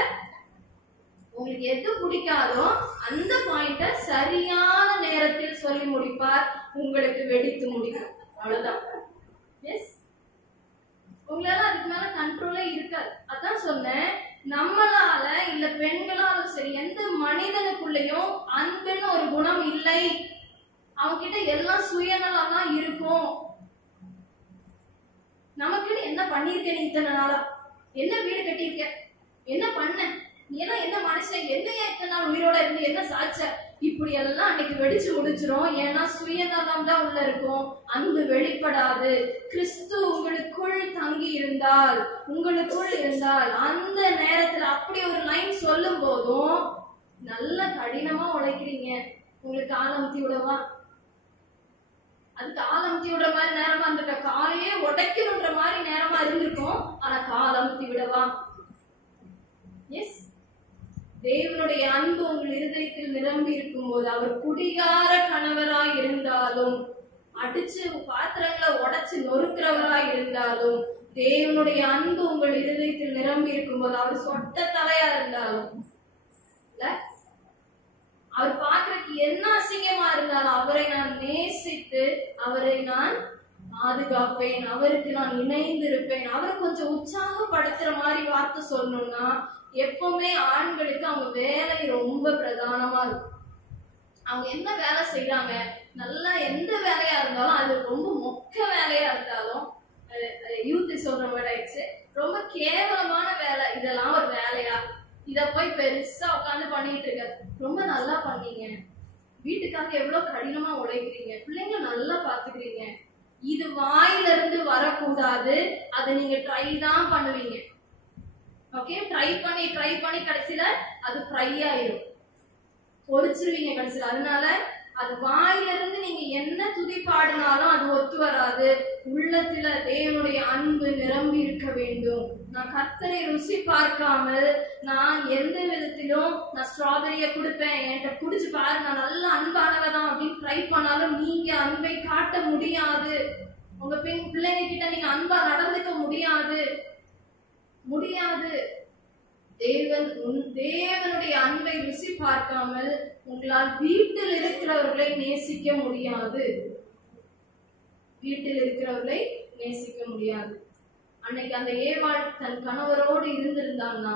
உங்களுக்கு எது பிடிக்காதோ அந்த பாயிண்ட சரியான நேரத்தில் சொல்லி முடிப்பார், உங்களுக்கு வெடித்து முடிக்கும். அவ்வளவுதான். எஸ், உங்களால அதுக்கு மேல கண்ட்ரோலே இருக்காது. அதான் சொன்னேன், நம்மளால இல்ல பெண்களாலும் சரி எந்த மனிதனுக்குள்ளயும் அன்புன்னு ஒரு குணம் இல்லை. அவங்க கிட்ட எல்லாம் சுயநலம் தான் இருக்கும். நமக்குன்னு என்ன பண்ணிருக்க, நீ இத்தனை நாளா என்ன வீடு கட்டியிருக்க, என்ன பண்ண, நீ எல்லாம் என்ன மனுஷன், என்ன இத்தனை நாள் உயிரோட இருந்து என்ன சாட்ச, இப்படி எல்லாம் அன்னைக்கு வெடிச்சு முடிச்சிரும். ஏன்னா சுயநலம் தான் உள்ள இருக்கும், அன்பு வெளிப்படாது. கிறிஸ்து உங்களுக்குள் தங்கி இருந்தால், உங்களுக்குள் இருந்தால் அந்த நேரத்துல அப்படி ஒரு லைன் சொல்லும் போதும் நல்ல கடினமா உழைக்கிறீங்க. உங்களுக்கு ஆலமத்தி விடவா, அதுக்கு ஆலமத்தி விடுற மாதிரி நேரமா இருந்திருக்க, காலையே உடைக்கணுன்ற மாதிரி நேரமா இருந்திருக்கும், ஆனா காலமத்தி விடவா? எஸ், தேவனுடைய அன்பு உங்கள் இருதயத்தில் நிரம்பி இருக்கும் போது, அவர் குடிகார கணவராய் இருந்தாலும், அடிச்சு பாத்திரங்களை உடைச்சு நொறுக்கிறவராய் இருந்தாலும், தேவனுடைய அன்பு உங்கள் இருதயத்தில் நிரம்பி இருக்கும் போது, அவர் சொட்ட தலையா இருந்தாலும், அவர் பார்க்கறதுக்கு என்ன அசிங்கமா இருந்தாலும், அவரை நான் நேசித்து அவரை நான் பாதுகாப்பேன், அவருக்கு நான் இணைந்து இருப்பேன். அவரை கொஞ்சம் உற்சாகப்படுத்துற மாதிரி வார்த்தை சொல்லணும்னா, எப்பவுமே ஆண்களுக்கு அவங்க வேலை ரொம்ப பிரதானமா இருக்கும். அவங்க என்ன வேலை செய்யறாங்க, நல்லா எந்த வேலையா இருந்தாலும், அது ரொம்ப மொக்க வேலையா இருந்தாலும், யூத் சொல்ற மாதிரி ஆயிடுச்சு, ரொம்ப கேவலமான வேலை, இதெல்லாம் ஒரு வேலையா, இத போய் பெருசா உட்காந்து பண்ணிட்டு இருக்க, ரொம்ப நல்லா பண்ணீங்க, வீட்டுக்காக எவ்வளவு கடினமா உழைக்கிறீங்க, பிள்ளைங்க நல்லா பாத்துக்கிறீங்க, இது வாயில இருந்து வரக்கூடாது. அது நீங்க ட்ரை தான் பண்ணுவீங்க. ஓகே, ட்ரை பண்ணி கடைசியில அது ஃப்ரை ஆயிரும், பொரிச்சிருவீங்க கடைசியில. அதனால அது வாயில இருந்து நீங்க என்ன துதி பாடினாலும் அது ஒத்து வராது. உள்ளத்துல தேவனுடைய அன்பு நிரம்பி இருக்க வேண்டும். நான் கர்த்தரை ருசி பார்க்காமல், நான் எந்த விதத்திலும் நான் ஸ்ட்ராபெரிய கொடுப்பேன், என்கிட்ட குடிச்சு பாரு, நான் நல்ல அன்பானவதான் அப்படின்னு ட்ரை பண்ணாலும் நீங்க அன்பை காட்ட முடியாது. உங்க பிள்ளைங்க கிட்ட நீங்க அன்பா நடந்துக்க முடியாது. தேவனுடைய அன்பை ருசி பார்க்காமல் உங்களால் வீட்டில் இருக்கிறவர்களை நேசிக்க முடியாது. வீட்டில் இருக்கிறவர்களை நேசிக்க முடியாது. அன்னைக்கு அந்த ஏவாள் தன் கணவரோடு இருந்திருந்தான்னா,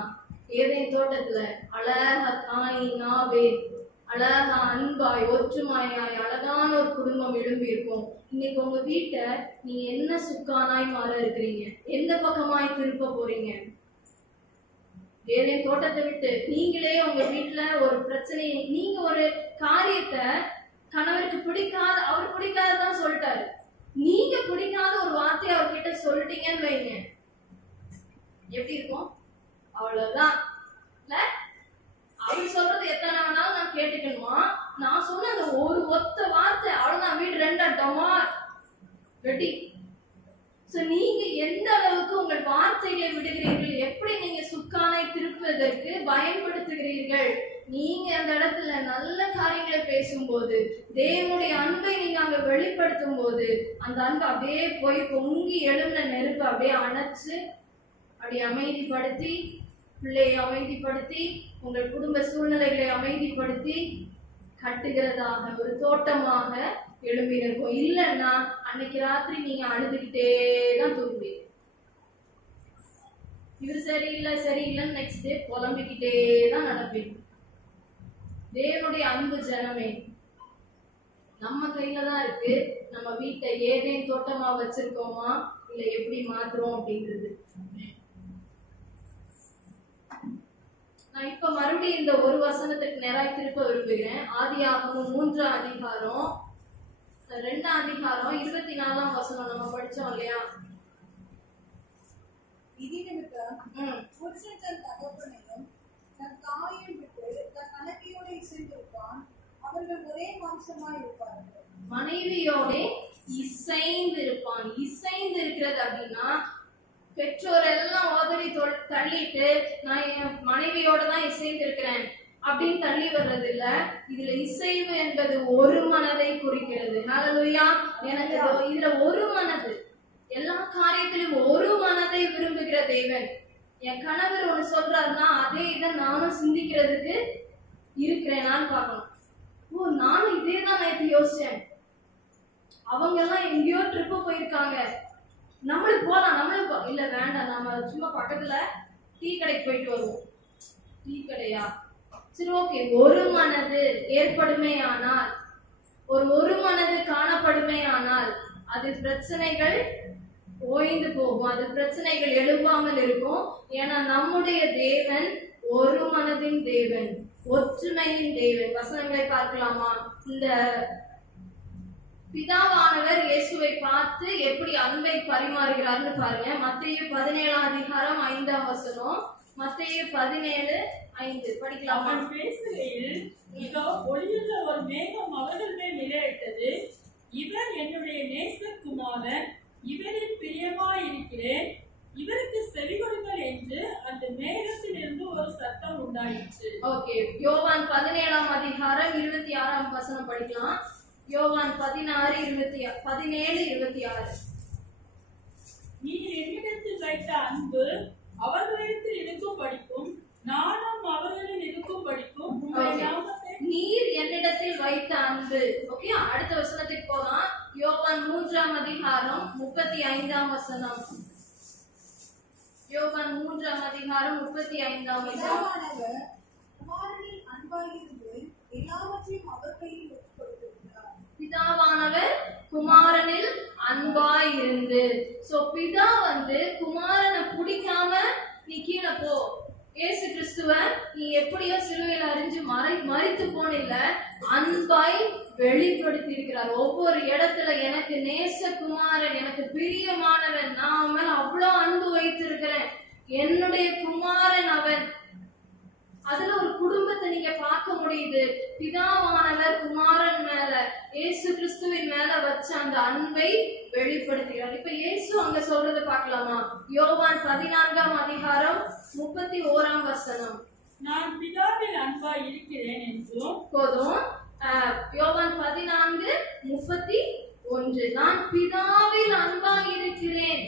ஏதேன் தோட்டத்துல அழகா தாயினாவே அழகா அன்பாய் ஒற்றுமையாய் அழகான ஒரு குடும்பம் எழும்பி இருக்கும். இன்னைக்கு உங்க வீட்டை நீங்க என்ன சுக்கானாய் மாற இருக்கிறீங்க, எந்த பக்கமாய் திருப்ப போறீங்க? ஏதேன் தோட்டத்தை விட்டு நீங்களே உங்க வீட்டுல ஒரு பிரச்சனையை, நீங்க ஒரு காரியத்தை கணவருக்கு பிடிக்காத, அவர் பிடிக்காததான் சொல்லிட்டாரு, நீங்க பிடிக்காத ஒரு வார்த்தையை அவர்கிட்ட சொல்லிட்டீங்கன்னு வைங்க, எப்படி இருக்கும்? அவ்வளவுதான். அவர் சொல்றது எத்தனை வேணாலும் நான் கேட்டுக்கணுமா? நான் சொன்ன அந்த ஒரு ஒத்த வார்த்தை, அவ்வளவுதான், வீடு ரெண்டா டமார் ரெடி. நீங்க எந்த அளவுக்கு உங்கள் வார்த்தைகளை விடுகிறீர்கள், எப்படி நீங்க சுக்கானை திருப்புவதற்கு பயன்படுத்துகிறீர்கள்? நீங்க அந்த இடத்துல நல்ல காரியங்களை பேசும்போது, தேவனுடைய அன்பை நீங்க அங்க வெளிப்படுத்தும் போது, அந்த அன்பு அப்படியே போய் பொங்கி எழுந்த நெருப்பு அப்படியே அணைச்சு, அப்படியே அமைதிப்படுத்தி, பிள்ளையை அமைதிப்படுத்தி, உங்கள் குடும்ப சூழ்நிலைகளை அமைதிப்படுத்தி கட்டுகிறதாக ஒரு தோட்டமாக எழும்பி இருக்கும். இல்லைன்னா அன்னைக்கு ராத்திரி நீங்க அழுதுகிட்டே தான் தூங்குவீங்க. இவர் சரியில்லைன்னு நெக்ஸ்ட் டே புலம்பிக்கிட்டே தான் நடப்பீங்க. தேவனுடைய அன்பு ஜனமே, நம்ம கையில தான் இருக்கு. நம்ம வீட்டை ஏதேன் தோட்டமா வச்சிருக்கோமா, இல்ல எப்படி மாத்துறோம் அப்படின்றது. நான் இப்ப மறுபடியும் இந்த ஒரு வசனத்துக்கு நேராக திருப்ப விரும்புகிறேன். ஆதியாகமம் 3ஆம் அதிகாரம் 2ஆம் அதிகாரம் 24ஆம் வசனம் நம்ம படிச்சோம் இல்லையா? புருஷன் தன் தகப்பனையும் தன் தாயையும் விட்டு தன் மனைவியோடு இசைந்திருப்பான், அவர்கள் ஒரே மாம்சமாய் இருப்பார்கள். மனைவியோட இசைந்து இருப்பான். இசைந்து இருக்கிறது அப்படின்னா, பெற்றோர் எல்லாம் உதறி தள்ளிட்டு நான் என் மனைவியோட தான் இசைந்து இருக்கிறேன் அப்படின்னு தள்ளி வர்றது இல்ல. இதுல இசைவு என்பது ஒரு மனதை குறிக்கிறது. ஹல்லேலூயா. எனக்கு இதுல ஒரு மனது, எல்லா காரியத்திலும் ஒரு மனதை விரும்புகிற தேவன். என் கணவர் ஒண்ணு சொல்றாருன்னா அதே இதை நானும் சிந்திக்கிறதுக்கு இருக்கிறேனான்னு பார்க்கணும். ஓ, நானும் இதே தான் நேற்று யோசிச்சேன். அவங்க எல்லாம் எங்கேயோ ட்ரிப்பு போயிருக்காங்க, நம்மளுக்கு போலாம், இல்ல வேண்டாம், நம்ம சும்மா பக்கத்துல டீ கடைக்கு போயிட்டு வருவோம். டீ கடையா, சரி ஓகே. ஒரு மனது ஏற்படுமே ஆனால், ஒரு மனது காணப்படுமே ஆனால் அது பிரச்சனைகள் ஓய்ந்து போகும், அது பிரச்சனைகள் எழுப்பாமல் இருக்கும். ஏன்னா நம்முடைய தேவன் ஒரு மனதின் தேவன், ஒற்றுமையின் தேவன். வசனங்களை பார்க்கலாமா? இந்த பிதாவானவர் இயேசுவை பார்த்து எப்படி அன்பை பரிமாறுகிறார்னு பாருங்க. மத்தேயு 17:5 மத்தேயு 17:5 படிக்கலாமா? அவன் பேசுகையில் இதோ ஒளியுள்ள ஒரு மேகம் அவர்கள் மேல் நிலையிட்டது. இவர் என்னுடைய நேசகுமாரன், இவரில் பிரியமாயிருக்கிறேன், இவருக்கு செவி கொடுங்கள் என்று அந்த மேகத்திலிருந்து ஒரு சத்தம் உண்டாயிற்று. ஓகே, யோவான் 17:26 படிக்கலாம். யோவான் 17:26 நீர் என்னிடத்தில் வைத்த அன்பு அவர்களிடத்தில் இருக்கும் படிக்கும், நானும் அவர்களில் இருக்கும் படிக்கும் நீர் என்னிடத்தில் வைத்த அன்பு. ஓகே, அடுத்த வசனத்துக்கு போலாம். யோவான் 3:35 யோவான் 3:35 குமாரனில் அன்பாயிருந்து எல்லாவற்றையும் அவர் கையில் ஒப்புக் கொடுத்திருக்கிறார். பிதாவானவர் குமாரனில் அன்பாய் இருந்து. சோ பிதா குமாரனை பிடிக்காம நீ கீழே போ, இயேசு கிறிஸ்துவ நீ எப்படியோ சிலுவையில் அறிஞ்சு மறித்து போனில்ல, அன்பாய் வெளிப்படுத்தி இருக்கிறார். ஒவ்வொரு இடத்துல எனக்கு நேசகுமாரன், எனக்கு பிரியமானவன், நான் அவன் மேல அவ்வளவு அன்பு வைத்திருக்கிறேன், என்னுடைய குமாரன் அவன். அதுல ஒரு குடும்பத்தை நீங்க பார்க்க முடியுது. பிதாவானவர் குமாரன் மேல, இயேசு கிறிஸ்துவின் மேல வச்ச அந்த அன்பை வெளிப்படுத்துகிறார். இப்ப இயேசு அங்க சொல்றதை பார்க்கலாமா? யோவான் 14:31 நான் பிதாவில் அன்பாய் இருக்கிறேன் என்றும் போதும். யோவான் 14:31 நான் பிதாவில் அன்பாய் இருக்கிறேன்,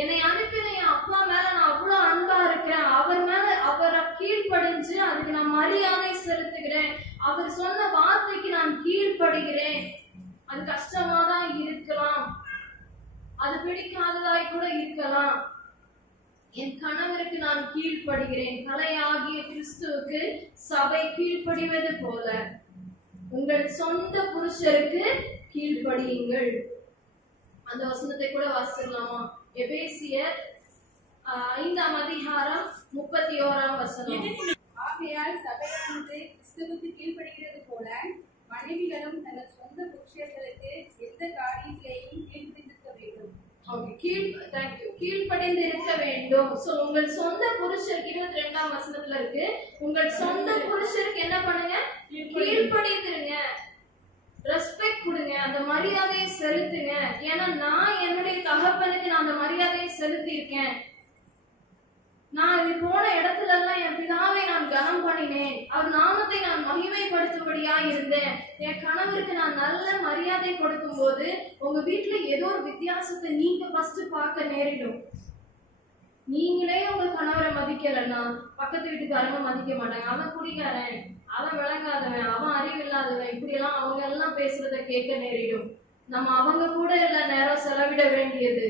என்னை அனுப்பின என் அப்பா மேல நான் அவ்வளவு அன்பா இருக்கிறேன், அவர் மேல அவரை கீழ்ப்படிஞ்சு அதுக்கு நான் மரியாதை செலுத்துகிறேன், அவர் சொன்ன வார்த்தைக்கு நான் கீழ்ப்படுகிறேன். அது கஷ்டமா தான் இருக்கலாம், அது பிடிக்காததாய் கூட இருக்கலாம். என் கணவருக்கு நான் கீழ்ப்படுகிறேன். தலையாகிய கிறிஸ்துவுக்கு சபை கீழ்ப்படிவது போல உங்கள் சொந்த புருஷருக்கு கீழ்ப்படியுங்கள். அந்த வசனத்தை கூட வாசிக்கலாமா? எபேசியர் 5:31 ஆகையால் சபையானது கிறிஸ்துவுக்கு கீழ்ப்படுகிறது போல மனைவிகளும் தங்கள் சொந்த புருஷர்களுக்கு எந்த காரியத்திலேயும் கீழ்ப்படிந்திருக்க வேண்டும். கீழ்ப்படிந்து இருக்க வேண்டும். சோ உங்கள் சொந்த புருஷருக்கு 22ஆம் வசனத்துல இருக்கு, உங்கள் சொந்த புருஷருக்கு என்ன பண்ணுங்க? கீழ்ப்படிந்துருங்க, ரெஸ்பெக்ட் கொடுங்க, அந்த மரியாதையை செலுத்துங்க. ஏன்னா நான் என்னுடைய தகப்பனுக்கு நான் அந்த மரியாதையை செலுத்தி இருக்கேன். நான் இது போன இடத்துல எல்லாம் என் பிதாவை நான் கனம் பண்ணினேன், அவர் நாமத்தை நான் மகிமைப்படுத்தும்படியா இருந்தேன். என் கணவருக்கு நான் நல்ல மரியாதை கொடுக்கும் போது உங்க வீட்டுல ஏதோ ஒரு வித்தியாசத்தை நீங்க ஃபர்ஸ்ட் பார்க்க நேரிடும். நீங்களே உங்க கணவரை மதிக்கலன்னா பக்கத்து வீட்டுக்காரங்க மதிக்க மாட்டாங்க. அவன் குடிக்காரன், அவன் விளங்காதவன், அவன் அறிவில்லாதவன், இப்படி எல்லாம் அவங்க எல்லாம் பேசுறத கேட்க நேரிடும். நம்ம அவங்க கூட எல்லா நேரம் செலவிட வேண்டியது.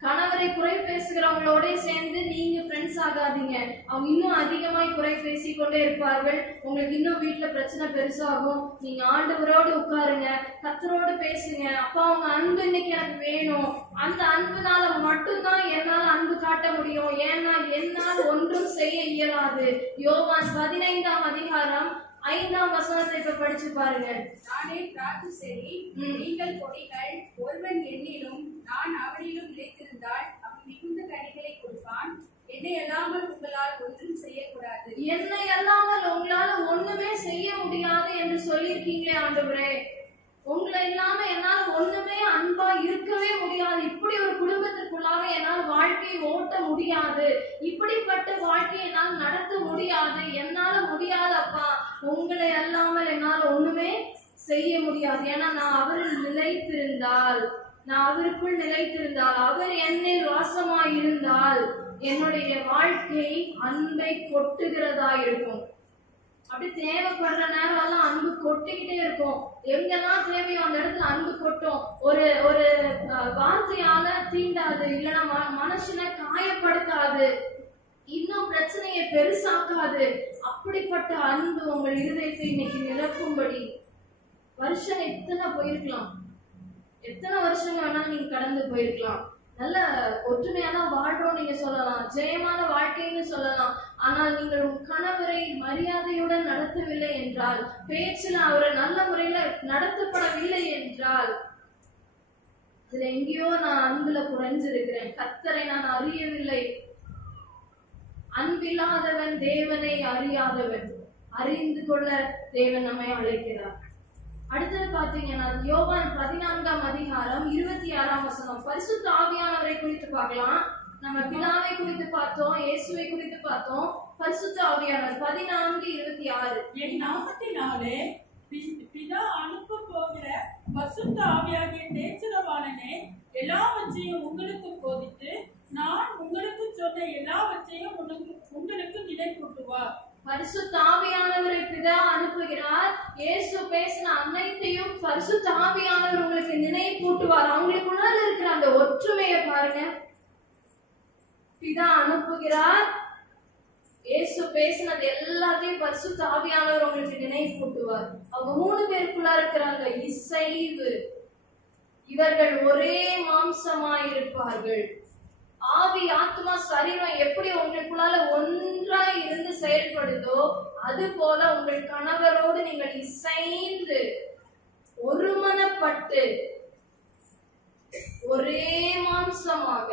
கணவரை குறை பேசுகிறவங்களோட சேர்ந்து நீங்க ஃப்ரெண்ட்ஸ் ஆகாதீங்க. அவங்க இன்னும் அதிகமாய் குறை பேசிக்கொண்டே இருப்பார்கள். உங்களுக்கு இன்னும் வீட்டுல பிரச்சனை பெருசாகும். நீங்க ஆண்டவரோடு உட்காருங்க, கர்த்தரோடு பேசுங்க. அப்பா உங்க அன்பு இன்னைக்கு எனக்கு வேணும், அந்த அன்புனால மட்டும்தான் என்னால் அன்பு காட்ட முடியும், ஏன்னா என்னால் ஒன்றும் செய்ய இயலாது. யோவான் 15:5 இப்ப படிச்சு பாருங்க. நானே திராட்சை செடி, நீங்கள் கொடிகள். ஒருவன் என்னிலும் நான் அவனிலும் நிலைத்திருந்தால் அவன் மிகுந்த கனிகளை கொடுப்பான். என்னை அல்லாமல் உங்களால் ஒன்றும் செய்யக்கூடாது. என்னை அல்லாமல் உங்களால ஒண்ணுமே செய்ய முடியாது என்று சொல்லியிருக்கீங்களே ஆண்டவரே. உங்களை இல்லாம என்னால ஒண்ணுமே அன்பா இருக்கவே முடியாது. இப்படி ஒரு குடும்பத்திற்குள்ளாக என்னால் வாழ்க்கையை ஓட்ட முடியாது. இப்படிப்பட்ட வாழ்க்கையை என்னால் நடத்த முடியாது. என்னால முடியாது அப்பா. உங்களை அல்லாமல் என்னால் ஒண்ணுமே செய்ய முடியாது. ஏன்னா நான் அவரில் நிலைத்திருந்தால் நான் அவருக்குள் நிலைத்திருந்தால், அவர் என்னில் வாசமாயிருந்தால் என்னுடைய வாழ்க்கை அன்பை கொட்டுகிறதா இருக்கும். அப்படி தேவைப்படுற நேரம் எல்லாம் அன்பு கொட்டிக்கிட்டே இருக்கும். எங்கெல்லாம் தேவையோ அந்த இடத்துல அன்பு கொட்டும். ஒரு ஒரு வார்த்தையால தீண்டாது, இல்லைன்னா மனுஷனை காயப்படுத்தாது, இன்னும் பிரச்சனையை பெருசாக்காது. அப்படிப்பட்ட அன்பு உங்கள் இருதயத்தை இன்னைக்கு நிரப்பும்படி. வருஷம் எத்தனை போயிருக்கலாம், எத்தனை வருஷங்கள் வேணாலும் நீங்க கடந்து போயிருக்கலாம். நல்ல ஒற்றுமையா தான் வாழ்றோம் நீங்க சொல்லலாம், ஜெயமான வாழ்க்கைன்னு சொல்லலாம். ஆனால் நீங்கள் உங்க கணவரை மரியாதையுடன் நடத்தவில்லை என்றால், பேச்சில் அவரை நல்ல முறையில நடத்தப்படவில்லை என்றால், அதுல எங்கேயோ நான் அன்புல குறைஞ்சிருக்கிறேன். கர்த்தரை நான் அறியவில்லை. அன்பில்லாதவன் தேவனை அறியாதவன். அறிந்து கொள்ள தேவன் நம்மை அழைக்கிறார். அடுத்தது பாத்தீங்கன்னா யோவான் 14ஆம் அதிகாரம் 26ஆம் வசனம். பரிசுத்த ஆவியானவரை குறித்து பார்க்கலாம். நம்ம பிதாவை குறித்து பார்த்தோம், இயேசுவை குறித்து பார்த்தோம். பரிசுத்த ஆவியானவர் 14:26. என் நாமத்தினாலே பிதா அனுப்ப போகிற பரிசுத்த ஆவியாகிய தேற்றரவாளனே எல்லாவற்றையும் உங்களுக்கு போதித்து நான் உங்களுக்கு சொன்ன எல்லாவற்றையும் உங்களுக்கு நினைப்பூட்டுவார். பரிசுத்த ஆவியானவரை பிதா அனுப்புகிறார். இயேசு பேசின அனைத்தையும் பரிசுத்த ஆவியானவர் உங்களுக்கு நினைப்பூட்டுவார். அவங்களுக்குள்ளால இருக்கிற அந்த ஒற்றுமையை பாருங்க. பிதா அனுப்புகிறார், இயேசு பேசினது எல்லாத்தையும் பரிசுத்த ஆவியானவர் உங்களுக்கு நினைப்பூட்டுவார். அவங்க 3 பேருக்குள்ள இருக்கிறாங்க இசைவு. இவர்கள் ஒரே மாம்சமாயிருப்பார்கள். ஆவி, ஆத்மா, சரீரம் எப்படி உங்களுக்குள்ளால ஒன்றாய் இருந்து செயல்படுதோ அது போல உங்கள் கணவரோடு நீங்கள் இசைந்து ஒருமனப்பட்டு ஒரே மாம்சமாக,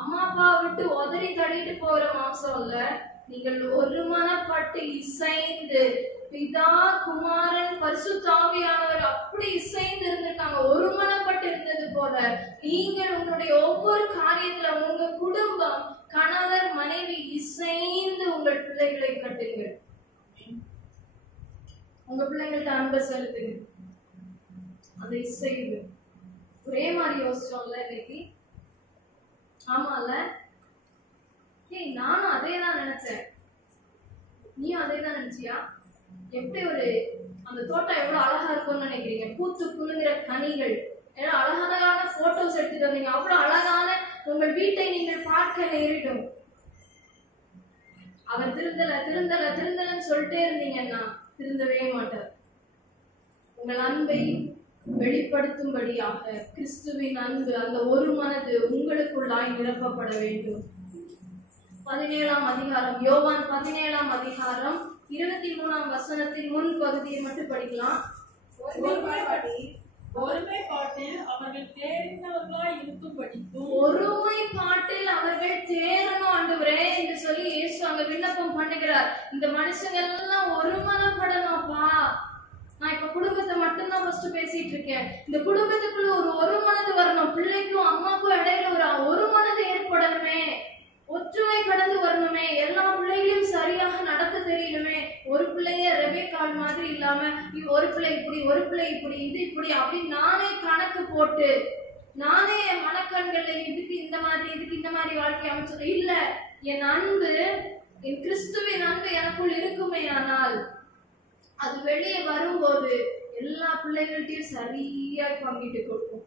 அம்மா அப்பா விட்டு உதறி தள்ளிட்டு போற மாம்சம் இல்ல, நீங்கள் ஒருமனப்பட்டு இசைந்து, பிதா குமாரன் பரிசுத்த ஆவியானவர் அப்படி இசைந்து இருந்திருக்காங்க. ஒருமனப்பட்டு இருந்தது போல நீங்கள் உங்களுடைய ஒவ்வொரு காரியத்துல உங்க குடும்பம், கணவர் மனைவி இசைந்து உங்கள் பிள்ளைகளை கட்டுங்கள். உங்க பிள்ளைங்கள்ட்ட அன்பை செலுத்துங்க. அந்த இசைவு ஒரே மாதிரி யோசிச்சோம்ல இன்னைக்கு. ஆமால, நானும் அதே தான் நினைச்சேன், நீயும் அதே தான் நினைச்சியா? எப்படி ஒரு அந்த தோட்டம் எவ்வளவு அழகா இருக்கும்னு நினைக்கிறீங்க? பூத்து குலுங்குற கனிகள், ஏன்னா அழகான போட்டோஸ் எடுத்துட்டு வந்தீங்க. அவ்வளவு அழகான உங்கள் வீட்டை நீங்கள் பார்க்க நேரிடும். அவர் திருந்தல திருந்தல திருந்தலன்னு சொல்லிட்டே இருந்தீங்கன்னா திருந்தவே மாட்டார். உங்கள் அன்பை வெளிப்படுத்தும்படியாக கிறிஸ்துவின் அன்பு, அந்த ஒரு மனது உங்களுக்குள்ளாய் நிரப்பப்பட வேண்டும். 17ஆம் அதிகாரம், யோவான் 17ஆம் அதிகாரம் 23ஆம் வசனத்தின் முன் பகுதியை மட்டும் படிக்கலாம். ஒருமைப்பாட்டில் அவர்கள் தேறினவர்களாய் இருக்கும்படிக்கும், ஒருமைப்பாட்டில் அவர்கள் தேறணும் ஆண்டவரே என்று சொல்லி இயேசு அங்க விண்ணப்பம் பண்ணுகிறார். இந்த மனுஷங்க எல்லாம் ஒருமனப்படணும்ப்பா. நான் இப்ப குடும்பத்தை மட்டும்தான் ஃபர்ஸ்ட் பேசிட்டு இருக்கேன். இந்த குடும்பத்துக்குள்ள ஒரு மனது வரணும். பிள்ளைக்கும் அம்மாக்கும் இடையில ஒரு மனது ஏற்படணுமே, ஒற்றுமை கடந்து வரணுமே, எல்லா பிள்ளைகளையும் சரியாக நடத்த தெரியணுமே. ஒரு பிள்ளைய ரெபேக்காள் மாதிரி இல்லாம ஒரு பிள்ளை இப்படி, ஒரு பிள்ளை இப்படி, இது இப்படி அப்படின்னு நானே கணக்கு போட்டு, நானே என் மனக்கண்களை இதுக்கு இந்த மாதிரி, இதுக்கு இந்த மாதிரி வாழ்க்கை அமைச்சது இல்ல. என் அன்பு, என் கிறிஸ்துவின் அன்பு எனக்குள் இருக்குமே, ஆனால் அது வெளியே வரும்போது எல்லா பிள்ளைகள்கிட்டையும் சரியா பங்கிட்டு கொடுக்கும்.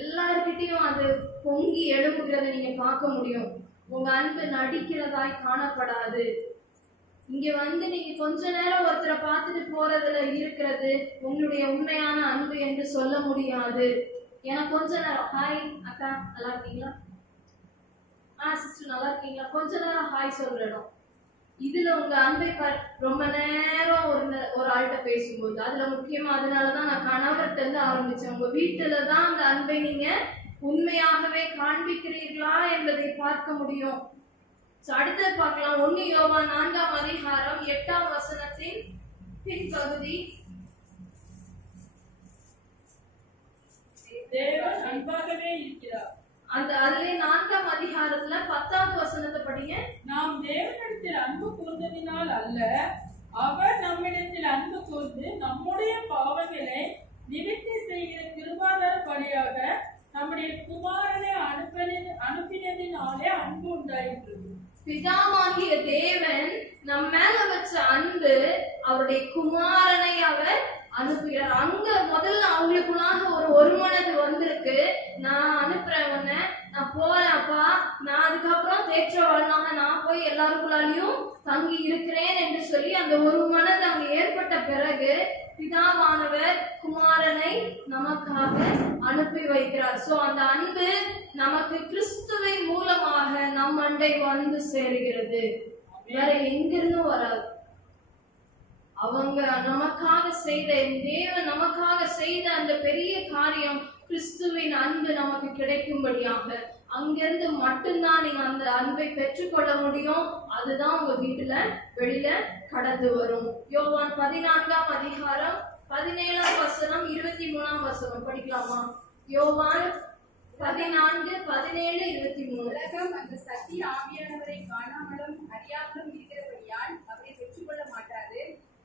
எல்லார்கிட்டையும் அது பொங்கி எழுப்புகிறத நீங்க பார்க்க முடியும். உங்க அன்பு நடிக்கிறதாய் காணப்படாது. இங்க வந்து நீங்க கொஞ்ச நேரம் ஒருத்தரை பார்த்துட்டு போறதுல இருக்கிறது உங்களுடைய உண்மையான அன்பு என்று சொல்ல முடியாது. ஏன்னா கொஞ்ச நேரம் ஹாய் அக்கா நல்லா இருக்கீங்களா, சிஸ்டர் நல்லா இருக்கீங்களா, கொஞ்ச நேரம் ஹாய் சொல்றோம். இதுல உங்க அன்பை ரொம்ப நேரம் ஒரு ஆள்கிட்ட பேசும்போது, அதுல முக்கியமா அதனாலதான் நான் கணவர்கிட்ட இருந்து ஆரம்பிச்சேன். உங்க வீட்டுலதான் அந்த அன்பை நீங்க உண்மையாகவே காண்பிக்கிறீர்களா என்பதை பார்க்க முடியும். அடுத்து பார்க்கலாம். 1 யோவான் 4ஆம் அதிகாரம் 8ஆம் வசனத்தின் பின்பகுதி. தேவன் அன்பாகவே இருக்கிறார். அதுல 4ஆம் அதிகாரத்துல 10ஆவது வசனத்தை படிங்க. நாம் தேவனிடத்தில் அன்பு கூர்ந்ததினால் அல்ல, அவர் நம்மிடத்தில் அன்பு கூர்ந்து நம்முடைய பாவங்களை நிவர்த்தி செய்கிற கிருபாதார பணி பிதாவாகிய தேவன் நம்ம மேல வச்ச அன்பு அவருடைய குமாரனை அவர் அனுப்புகிறார். அங்க முதல்ல அவங்களுக்குள்ளாக ஒரு மனது வந்திருக்கு. நான் அனுப்புறேன் உன்னை, நான் போறேன் அப்பா, நான் அதுக்கப்புறம் தேற்றவாளனாக நான் போய் எல்லாருக்குள்ளாலையும் தங்கி இருக்கிறேன் என்று சொல்லி அந்த ஒரு மனது அங்க ஏற்பட்ட பிறகு பிதாவானவர் குமாரனை நமக்காக அனுப்பி வைக்கிறார். சோ அந்த அன்பு நமக்கு கிறிஸ்துவை மூலமாக நம் அண்டை வந்து சேருகிறது, வேற எங்கிருந்தும் வராது. அவங்க நமக்காக செய்த தேவன் நமக்காக செய்த அந்த பெரிய காரியம் கிறிஸ்துவின் அன்பு நமக்கு கிடைக்கும்படியாக அங்கிருந்து மட்டும்தான் நீங்க அந்த அன்பை பெற்றுக்கொள்ள முடியும். அதுதான் உங்க வீட்டுல வெளியில கடந்து வரும். யோவான் 14ஆம் அதிகாரம் 17ஆம் வசனம் 23ஆம் வசனம் படிக்கலாமா? யோவான் 14, 17, 23. உலகம் அந்த சத்திய ஆவியானவரை காணாமலும் அறியாமலும் இருக்கிறபடியால் அவரை பெற்றுக்கொள்ள மாட்டாது.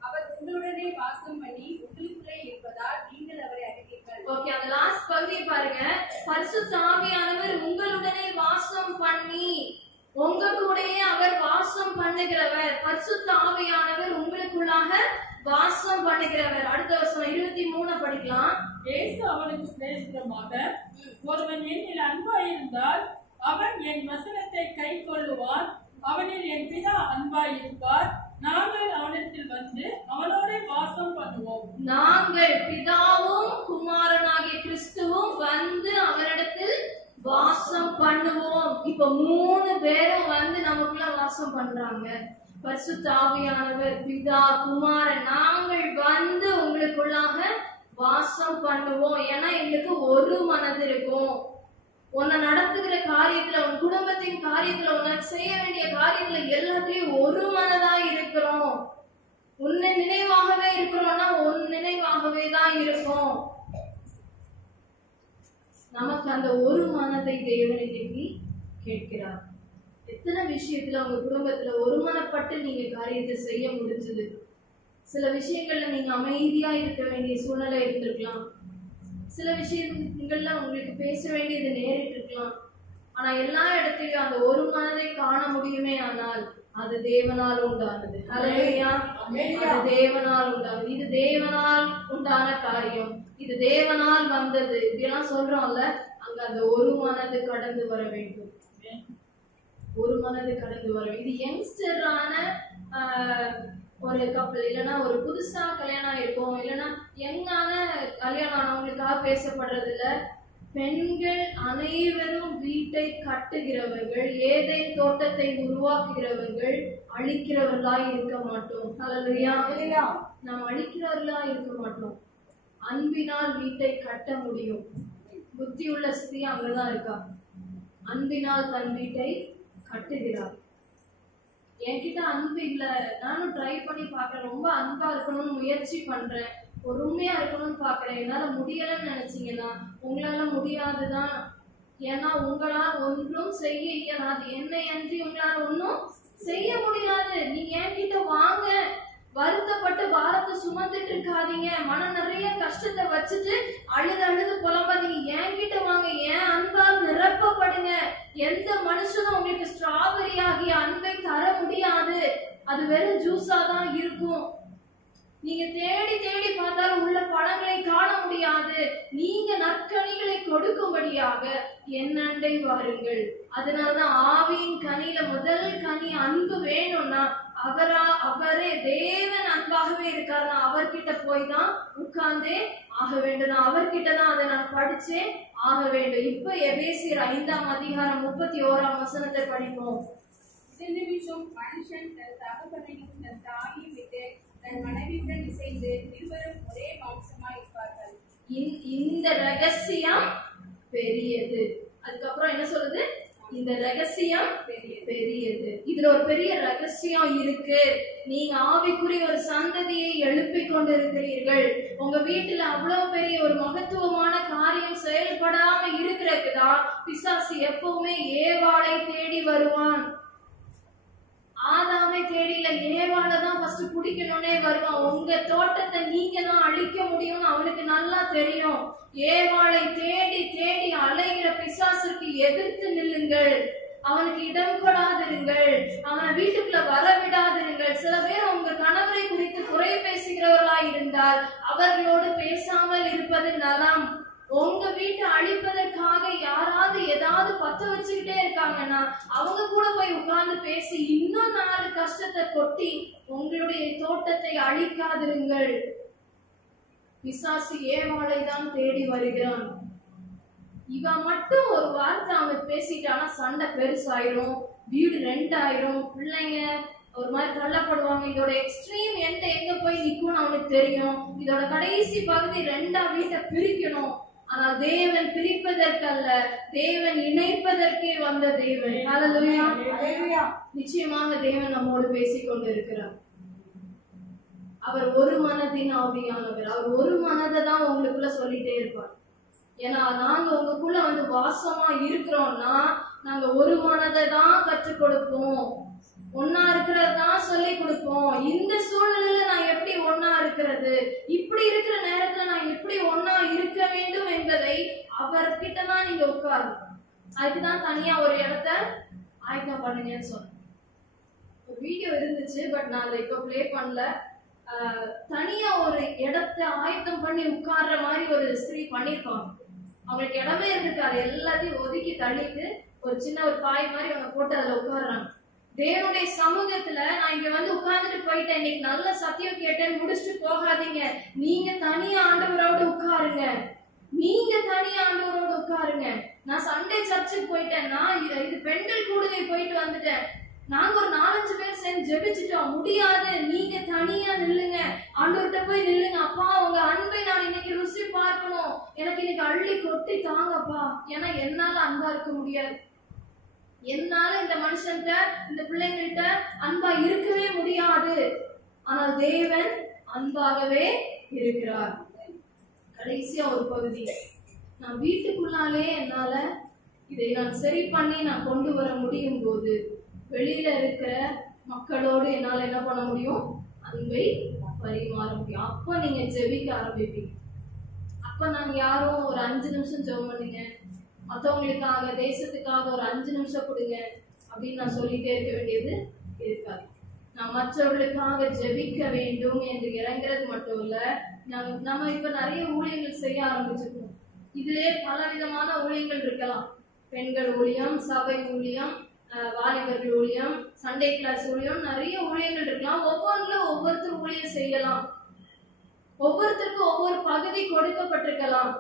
அவர் உங்களுடனே வாசம் பண்ணி உங்களுக்குள்ளே இருப்பதால் நீங்கள் அவரை அறிவீர்கள். ஓகே, அந்த லாஸ்ட் பகுதியை பாருங்க. பரிசுத்த ஆவியானவர் உங்களுடனே வாசம் பண்ணி, உங்க கூடயே அவர் வாசம் பண்ணுகிறவர். பரிசுத்த ஆவியானவர் உங்களுக்குள்ளாக வாசம் பண்ணுகிறவர். அடுத்த வசனம் 23 படிக்கலாம். இயேசு அவனுக்கு பிரதியுத்தரமாக, ஒருவன் என்னில் அன்பாயிருந்தால் அவன் என் வசனத்தை கைக்கொள்ளுவான், அவனில் என் பிதா அன்பாயிருப்பார், நாங்கள் அவனிடத்தில் வந்து அவனோட வாசம் பண்ணுவோம். நாங்கள் பிதாவும் குமாரனாகிய கிறிஸ்துவும் வந்து அவரிடத்தில் வாசம் பண்ணுவோம். இப்ப 3 பேரும் வந்து நமக்குள்ள வாசம் பண்றாங்க. பரிசுத்த ஆவியானவர், பிதா, குமாரன், நாங்கள் வந்து உங்களுக்குள்ளாக வாசம் பண்ணுவோம். ஏன்னா எங்களுக்கு ஒரு மனது இருக்கும். உன்னை நடத்துகிற காரியத்துல, உன் குடும்பத்தின் காரியத்துல, உனக்கு செய்ய வேண்டிய காரியத்துல எல்லாத்துலயும் ஒரு மனதா இருக்கிறோம். உன்னை நினைவாகவே இருக்கிறோம்னா உன் நினைவாகவே தான் இருக்கும். நமக்கு அந்த ஒரு மனதை தேவன் இன்னைக்கு கேட்கிறார். எத்தனை விஷயத்துல உங்க குடும்பத்துல ஒருமனப்பட்டு நீங்க காரியத்தை செய்ய முடிஞ்சது? சில விஷயங்கள்ல நீங்க அமைதியா இருக்க வேண்டிய சூழ்நிலை இருந்திருக்கலாம். சில விஷயங்கள்ல உங்களுக்கு பேச வேண்டியது நேரிட்டு இருக்கலாம். ஆனா எல்லா இடத்தையும் அந்த ஒரு மனதை காண முடியுமே ஆனால் அது தேவனால் உண்டானது. ஹல்லேலூயா. அது தேவனால் உண்டானது. இது தேவனால் உண்டான காரியம். இது தேவனால் வந்தது. இப்படியெல்லாம் சொல்றோம்ல, அங்க அந்த ஒரு மனது கடந்து வர வேண்டும். ஒரு மனது கடந்து வர வேண்டும். இது யங்ஸ்டரான ஒரு கப்பல், இல்லைன்னா ஒரு புதுசா கல்யாணம் இருக்கும், இல்லைன்னா யங்கான கல்யாணம் ஆனவங்களுக்காக பேசப்படுறது இல்ல. பெண்கள் அனைவரும் வீட்டை கட்டுகிறவர்கள், ஏதேன் தோட்டத்தை உருவாக்குகிறவர்கள், அழிக்கிறவர்களாய் இருக்க மாட்டோம். ஹல்லேலூயா. நாம் அழிக்கிறவர்களாய் இருக்க மாட்டோம். அன்பினால் வீட்டை கட்ட முடியும். புத்தி உள்ள ஸ்திரீ அங்கதான் இருக்கா. அன்பினால் தன் வீட்டை கட்டுகிறார். என்கிட்ட அன்பு இல்ல, நானும் ட்ரை பண்ணி பாக்குறேன், ரொம்ப அன்பா இருக்கணும்னு முயற்சி பண்றேன், பொறுமையா இருக்கணும்னு பாக்குறேன், என்னால முடியலன்னு நினைச்சீங்கன்னா உங்களால முடியாதுதான். ஏன்னா உங்களால் ஒன்றும் செய்ய இயலாது. என்னை அன்றி உங்களால ஒன்றும் செய்ய முடியாது. நீங்க என்கிட்ட வாங்க, வருத்தப்பட்டு பாரத்தை சுமந்துட்டு இருக்காதீங்க, மனம் நிறைய கஷ்டத்தை வச்சுட்டு அழுது புலம்பாதீங்க. என்கிட்ட வாங்க, என் அன்பால் நிரப்பப்படுங்க. எந்த மனுஷனும் உங்களுக்கு ஸ்ட்ராபெரி ஆகிய அன்பை தர முடியாது. அது வெறும் ஜூஸா தான் இருக்கும். நீங்க தேடி தேடி பார்த்தாலும் உள்ள பழங்களை காண முடியாது. நீங்க நற்கனிகளை கொடுக்கும்படியாக என்னண்டை வாருங்கள். அதனாலதான் ஆவியின் கனியில முதல் கனி அன்பு வேணும்னா அவரே தேவன் அன்பாகவே இருக்காருன்னா அவர்கிட்ட போய் தான் உட்கார்ந்தே ஆக வேண்டும். நான் அவர்கிட்ட தான் அதை நான் படிச்சே ஆக வேண்டும். இப்ப எபேசியர் 5ஆம் அதிகாரம் 31ஆம் வசனத்தை படிப்போம். இதன் நிமிஷம் மனுஷன் தன் தகப்பனையும் தன் தாயையும் விட்டு தன் மனைவியுடன் இசைந்து இருவரும் ஒரே மாம்சமாய் இருப்பார்கள். இந்த ரகசியம் பெரியது. அதுக்கப்புறம் என்ன சொல்லுது? இந்த ரகசியம் பெரியது. இதுல ஒரு பெரிய ரகசியம் இருக்கு. நீங்க ஆவிக்குரிய ஒரு சந்ததியை எழுப்பிக் கொண்டிருக்கிறீர்கள். உங்க வீட்டுல அவ்வளவு பெரிய ஒரு மகத்துவமான காரியம் செயல்படாம இருக்கிறதுக்குதான் பிசாசு எப்பவுமே ஏவாளை தேடி வருவான். ஆதாமை தேடியில ஏவாளை தான் ஃபர்ஸ்ட் பிடிக்கணும்னே வருவான். உங்க தோட்டத்தை நீங்க தான் அழிக்க முடியும்னு அவனுக்கு நல்லா தெரியும். ஏவாளை தேடி தேடி அலைகிற பிசாசுக்கு எதிர்த்து நில்லுங்கள். அவனுக்கு இடம் கொடாதிருங்கள், அவனை வீட்டுக்குள்ள வர விடாதிருங்கள். சில பேர் உங்க கணவரை குறித்து குறை பேசுகிறவர்களாய் இருந்தால் அவர்களோடு பேசாமல் இருப்பது நலம். உங்க வீட்டை அழிப்பதற்காக யாராவது ஏதாவது பத்த வச்சுக்கிட்டே இருக்காங்கன்னா அவங்க கூட போய் உட்கார்ந்து பேசி இன்னும் 4 கஷ்டத்தை கொட்டி உங்களுடைய தோட்டத்தை அழிக்காதிருங்கள். பிசாசு ஏவாளை தான் தேடி வருகிறான். இவன் மட்டும் ஒரு வார்த்தை அவன் பேசிட்டானா சண்டை பெருசாயிரும், வீடு 2 ஆயிரும், பிள்ளைங்க ஒரு மாதிரி தள்ளப்படுவாங்க. இதோட எக்ஸ்ட்ரீம் எங்க போய் நிக்கும்னு அவனுக்கு தெரியும். இதோட கடைசி பகுதி 2ஆ வீட்டை பிரிக்கணும். ஆனால் தேவன் பிரிப்பதற்கல்ல, தேவன் இணைப்பதற்கே வந்த தேவன். ஹல்லேலூயா. நிச்சயமாக தேவன் நம்மோடு பேசிக் கொண்டிருக்கிறார். அவர் ஒரு மனதின் ஆவியானவர். அவர் ஒரு மனதை தான் உங்களுக்குள்ள சொல்லிட்டே இருப்பார். ஏன்னா நாங்க உங்களுக்குள்ள வந்து வாசமா இருக்கிறோம்னா நாங்க ஒரு மனதை தான் கற்றுக் கொடுப்போம், ஒன்னா இருக்கிறதான் சொல்லி கொடுப்போம். இந்த சூழ்நிலையில நான் எப்படி ஒன்னா இருக்கிறது, இப்படி இருக்கிற நேரத்துல நான் எப்படி ஒன்னா இருக்க வேண்டும் என்பதை அவர்கிட்டதான் நீங்க உட்காரணும். அதுக்குதான் தனியா ஒரு இடத்த ஆயத்தம் பண்ணுங்கன்னு சொன்னேன். ஒரு வீடியோ இருந்துச்சு, பட் நான் அதை இப்ப பிளே பண்ணல. தனியா ஒரு இடத்த ஆயத்தம் பண்ணி உட்கார்ற மாதிரி ஒரு ஸ்திரீ பண்ணிருப்பாங்க. அவங்களுக்கு இடமே இருக்கு, அதை எல்லாத்தையும் ஒதுக்கி தள்ளிட்டு ஒரு சின்ன ஒரு பாய் மாதிரி அவங்க போட்டு அதுல உட்கார்றாங்க. தேவனுடைய சமூகத்துல நான் இங்க வந்து உட்கார்ந்துட்டு போயிட்டேன், இன்னைக்கு நல்ல சத்தியம் கேட்டேன்னு முடிச்சுட்டு போகாதீங்க. நீங்க தனியா ஆண்டவரோடு உட்காருங்க, நீங்க தனியா ஆண்டவரோடு உட்காருங்க. நான் சண்டே சர்ச்சுக்கு போயிட்டேன்னா இது பெண்கள் கூடுகை போயிட்டு வந்துட்டேன், நாங்க ஒரு 4-5 பேர் சேர்ந்து ஜெபிச்சுட்டோம், முடியாது. நீங்க தனியா நில்லுங்க, ஆண்டவர்கிட்ட போய் நில்லுங்க. அப்பா உங்க அன்பை நான் இன்னைக்கு ருசி பார்க்கணும், எனக்கு இன்னைக்கு அள்ளி கொட்டி தாங்கப்பா. ஏன்னா என்னால அன்பா இருக்க முடியாது, என்னால இந்த மனுஷன்கிட்ட இந்த பிள்ளைங்கள்ட்ட அன்பா இருக்கவே முடியாது. ஆனால் தேவன் அன்பாகவே இருக்கிறார். கடைசியா ஒரு பகுதி, நான் வீட்டுக்குள்ளாலே என்னால இதை நான் சரி பண்ணி நான் கொண்டு வர முடியும் போது வெளியில இருக்கிற மக்களோடு என்னால என்ன பண்ண முடியும், அன்பை பரிமாற முடியும். அப்ப நீங்க ஜெபிக்க ஆரம்பிப்பீங்க. அப்ப நாங்க யாரும் ஒரு 5 நிமிஷம் ஜெபம் பண்ணுங்க, மற்றவங்களுக்காக தேசத்துக்காக ஒரு 5 நிமிஷம் கொடுங்க அப்படின்னு நான் சொல்லிட்டே இருக்க வேண்டியது இருக்காது. நான் மற்றவர்களுக்காக ஜெபிக்க வேண்டும் என்று இறங்குறது மட்டும் இல்ல, நம்ம இப்ப நிறைய ஊழியங்கள் செய்ய ஆரம்பிச்சிருக்கோம். இதுலயே பல விதமான ஊழியங்கள் இருக்கலாம். பெண்கள் ஊழியம், சபை ஊழியம், வாலிபர்கள் ஊழியம், சண்டே கிளாஸ் ஊழியம், நிறைய ஊழியங்கள் இருக்கலாம். ஒவ்வொன்றுல ஒவ்வொருத்தர் ஊழியம் செய்யலாம், ஒவ்வொருத்தருக்கும் ஒவ்வொரு பகுதி கொடுக்கப்பட்டிருக்கலாம்.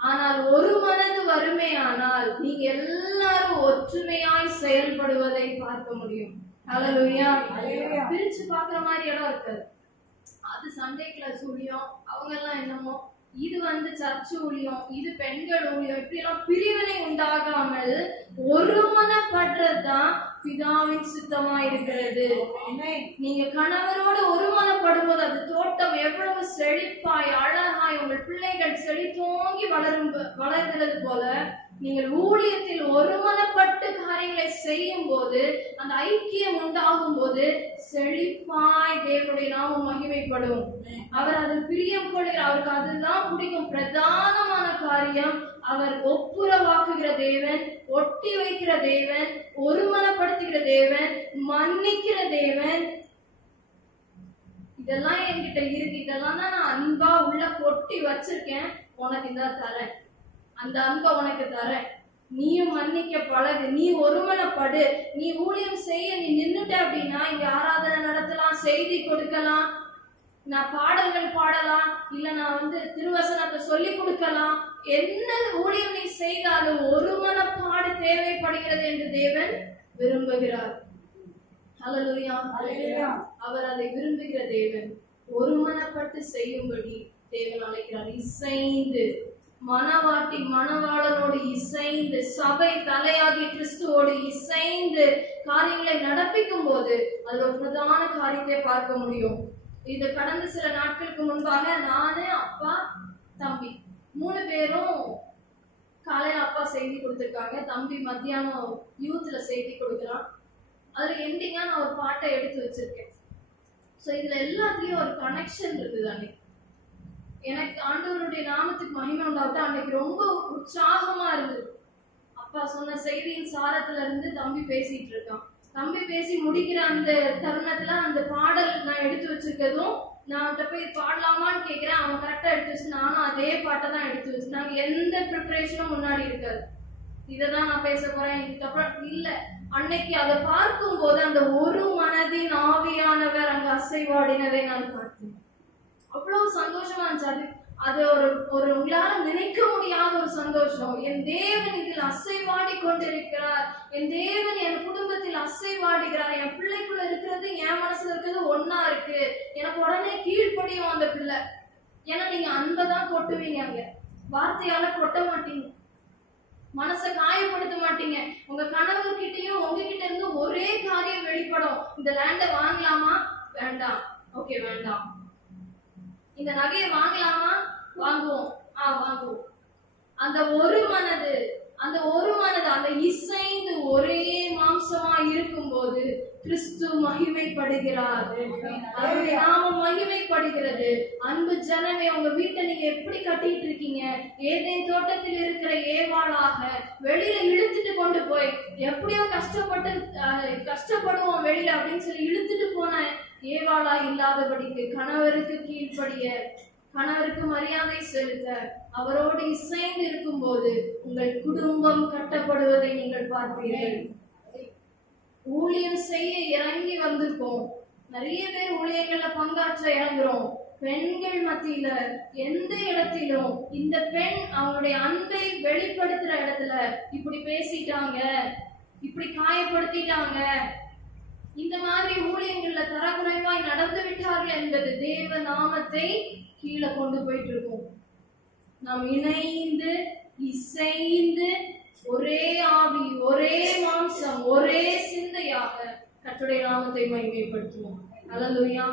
ஆனால் ஒரு மனது வறுமை ஆனால் நீங்க எல்லாரும் ஒற்றுமையாய் செயல்படுவதை பார்க்க முடியும். ஹல்லேலூயா. பிரிச்சு பாக்குற மாதிரி இடம் இருக்காது. அது சண்டே கிளாஸ் ஊழியம், அவங்க எல்லாம் என்னமோ, இது வந்து சர்ச் ஊழியம், இது பெண்கள் ஊழியம், இப்படி எல்லாம் பிரிவினை உண்டாகாமல் ஒருமனப்படுறதுதான் பிதாவின் சித்தமா இருக்கிறது. நீங்க கணவரோடு ஒருமனப்படும்போது அது தோட்டம் எவ்வளவு செழிப்பாய் அழகாய் உங்கள் பிள்ளைகள் செழித்தோங்கி வளர்கிறது போல நீங்கள் ஊழியத்தில் ஒருமனப்பட்டு காரியங்களை செய்யும் போது அந்த ஐக்கியம் உண்டாகும் போது செழிப்பாய் தேவனுடைய நாமம் மகிமைப்படும். அவர் அதில் பிரியம் கொள்கிறார், அவருக்கு அதுதான் பிடிக்கும். பிரதானமான காரியம் அவர் ஒப்புரவாக்குகிற தேவன், ஒட்டி வைக்கிற தேவன், ஒருமனப்படுத்துகிற தேவன், மன்னிக்கிற தேவன். இதெல்லாம் என்கிட்ட இருக்கு, இதெல்லாம் தான் நான் அன்பா உள்ள கொட்டி வச்சிருக்கேன், உனக்கு இந்த தரேன், அந்த அன்பை உனக்கு தரேன். நீயும் மன்னிக்க பழகு, நீ ஒருமனப்படு. நீ ஊழியம் செய்ய நீ நின்னுட்ட அப்படின்னா இங்க ஆராதனை நடத்தலாம், செய்தி கொடுக்கலாம், நான் பாடல்கள் பாடலாம், இல்ல நான் வந்து திருவசனத்தை சொல்லி கொடுக்கலாம். என்ன ஊழியம் நீ செய்தாலும் ஒருமனப்பாடு தேவைப்படுகிறது என்று தேவன் விரும்புகிறார். ஹல்லேலூயா. அவர் அதை விரும்புகிற தேவன். ஒருமனப்பட்டு செய்யும்படி தேவன் அழைக்கிறார். இசைந்து மனவாட்டி மணவாளனோடு இசைந்து, சபை தலையாகிய கிறிஸ்துவோடு இசைந்து காரியங்களை நடப்பிக்கும் போது அது ஒரு பிரதான காரியத்தை பார்க்க முடியும். இது கடந்த சில நாட்களுக்கு முன்பாக நானு, அப்பா, தம்பி 3 பேரும் காலையில அப்பா செய்தி கொடுத்திருக்காங்க, தம்பி மத்தியானம் யூத்ல செய்தி கொடுக்குறான். அதுல எண்டிங்கா நான் ஒரு பாட்டை எடுத்து வச்சிருக்கேன். சோ இதுல எல்லாத்துலயும் ஒரு கனெக்ஷன் இருக்குது. அன்னைக்கு எனக்கு ஆண்டவருடைய நாமத்துக்கு மகிமை உண்டாவது. அன்னைக்கு ரொம்ப உற்சாகமா இருந்தது. அப்பா சொன்ன செய்தியின் சாரத்துல இருந்து தம்பி பேசிட்டு இருக்கான். தம்பி பேசி முடிக்கிற அந்த தருணத்துல அந்த பாடல் நான் எடுத்து வச்சிருக்கதும் நான் அவன்கிட்ட போய் பாடலாமான்னு கேட்கிறேன். அவன் கரெக்டா எடுத்து வச்சு நானும் அதே பாட்டை தான் எடுத்து வச்சு. நாங்க எந்த ப்ரிப்பரேஷனும் முன்னாடி இருக்காது. இதைதான் நான் பேச போறேன் இதுக்கப்புறம் இல்ல. அன்னைக்கு அதை பார்க்கும் போது அந்த ஒரு மனதின் ஆவியானவர் அங்க அசைவாடினதை நான் பார்த்தேன். அவ்வளவு சந்தோஷமா இருந்துச்சு. அது ஒரு உங்களால நினைக்க முடியாத ஒரு சந்தோஷம். என் தேவன் இதில் அசைவாடி கொண்டிருக்கிறார், என் தேவன் என் குடும்பத்தில் அசைவாடுகிறார், என் பிள்ளைக்குள்ள இருக்கிறது என் மனசுல இருக்கிறது ஒன்னா இருக்கு. எனக்கு உடனே கீழ்ப்படியும் அந்த பிள்ளை. ஏன்னா நீங்க அன்பதான் கொட்டுவீங்க, அங்க வார்த்தையால கொட்ட மாட்டீங்க, மனசை காயப்படுத்த மாட்டீங்க. உங்க கணவர்கிட்டயும் உங்ககிட்ட இருந்து ஒரே காரியம் வெளிப்படும். இந்த லேண்ட வாங்கலாமா? வேண்டாம். ஓகே வேண்டாம். இந்த நகையை வாங்கலாமா? வாங்குவோம். வாங்குவோம். அந்த ஒரு மனது அந்த இசைந்து ஒரே மாம்சமா இருக்கும் போது கிறிஸ்து மகிமைப்படுகிறார், அவருடைய நாமம் மகிமைப்படுகிறது. அன்பு ஜனமே, உங்க வீட்டை நீங்க எப்படி கட்டிட்டு இருக்கீங்க? ஏதேன் தோட்டத்தில் இருக்கிற ஏவாளாக வெளியில இழுத்துட்டு கொண்டு போய் எப்படியோ கஷ்டப்படுவோம் வெளியில அப்படின்னு சொல்லி இழுத்துட்டு போன ஏவாளா இல்லாதபடிக்கு கணவருக்கு கீழ்ப்படிய, கணவருக்கு மரியாதை செலுத்த, அவரோடு இசைந்து இருக்கும் போது உங்கள் குடும்பம் கட்டப்படுவதை நீங்கள் பார்ப்பீர்கள். ஊழியம் செய்ய இறங்கி வந்திருக்கோம். நிறைய பேர் ஊழியங்கள்ல பங்காற்ற இறங்குறோம். பெண்கள் மத்தியில எந்த இடத்திலும் இந்த பெண் அவங்களுடைய அன்பை வெளிப்படுத்துற இடத்துல இப்படி பேசிட்டாங்க, இப்படி காயப்படுத்திட்டாங்க, இந்த மாதிரி ஊழியங்கள்ல தரக்குறைவாய் நடந்து விட்டார்கள் என்பது தேவ நாமத்தை கீழே கொண்டு போயிட்டு இருக்கோம். நாம் இணைந்து இசைந்து ஒரே ஆவி, ஒரே மாம்சம், ஒரே சிந்தையாக கர்த்தருடைய நாமத்தை மகிமைப்படுத்துவோம். அல்லேலூயா.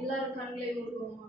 எல்லாரும் கண்களை மூடுவோமா?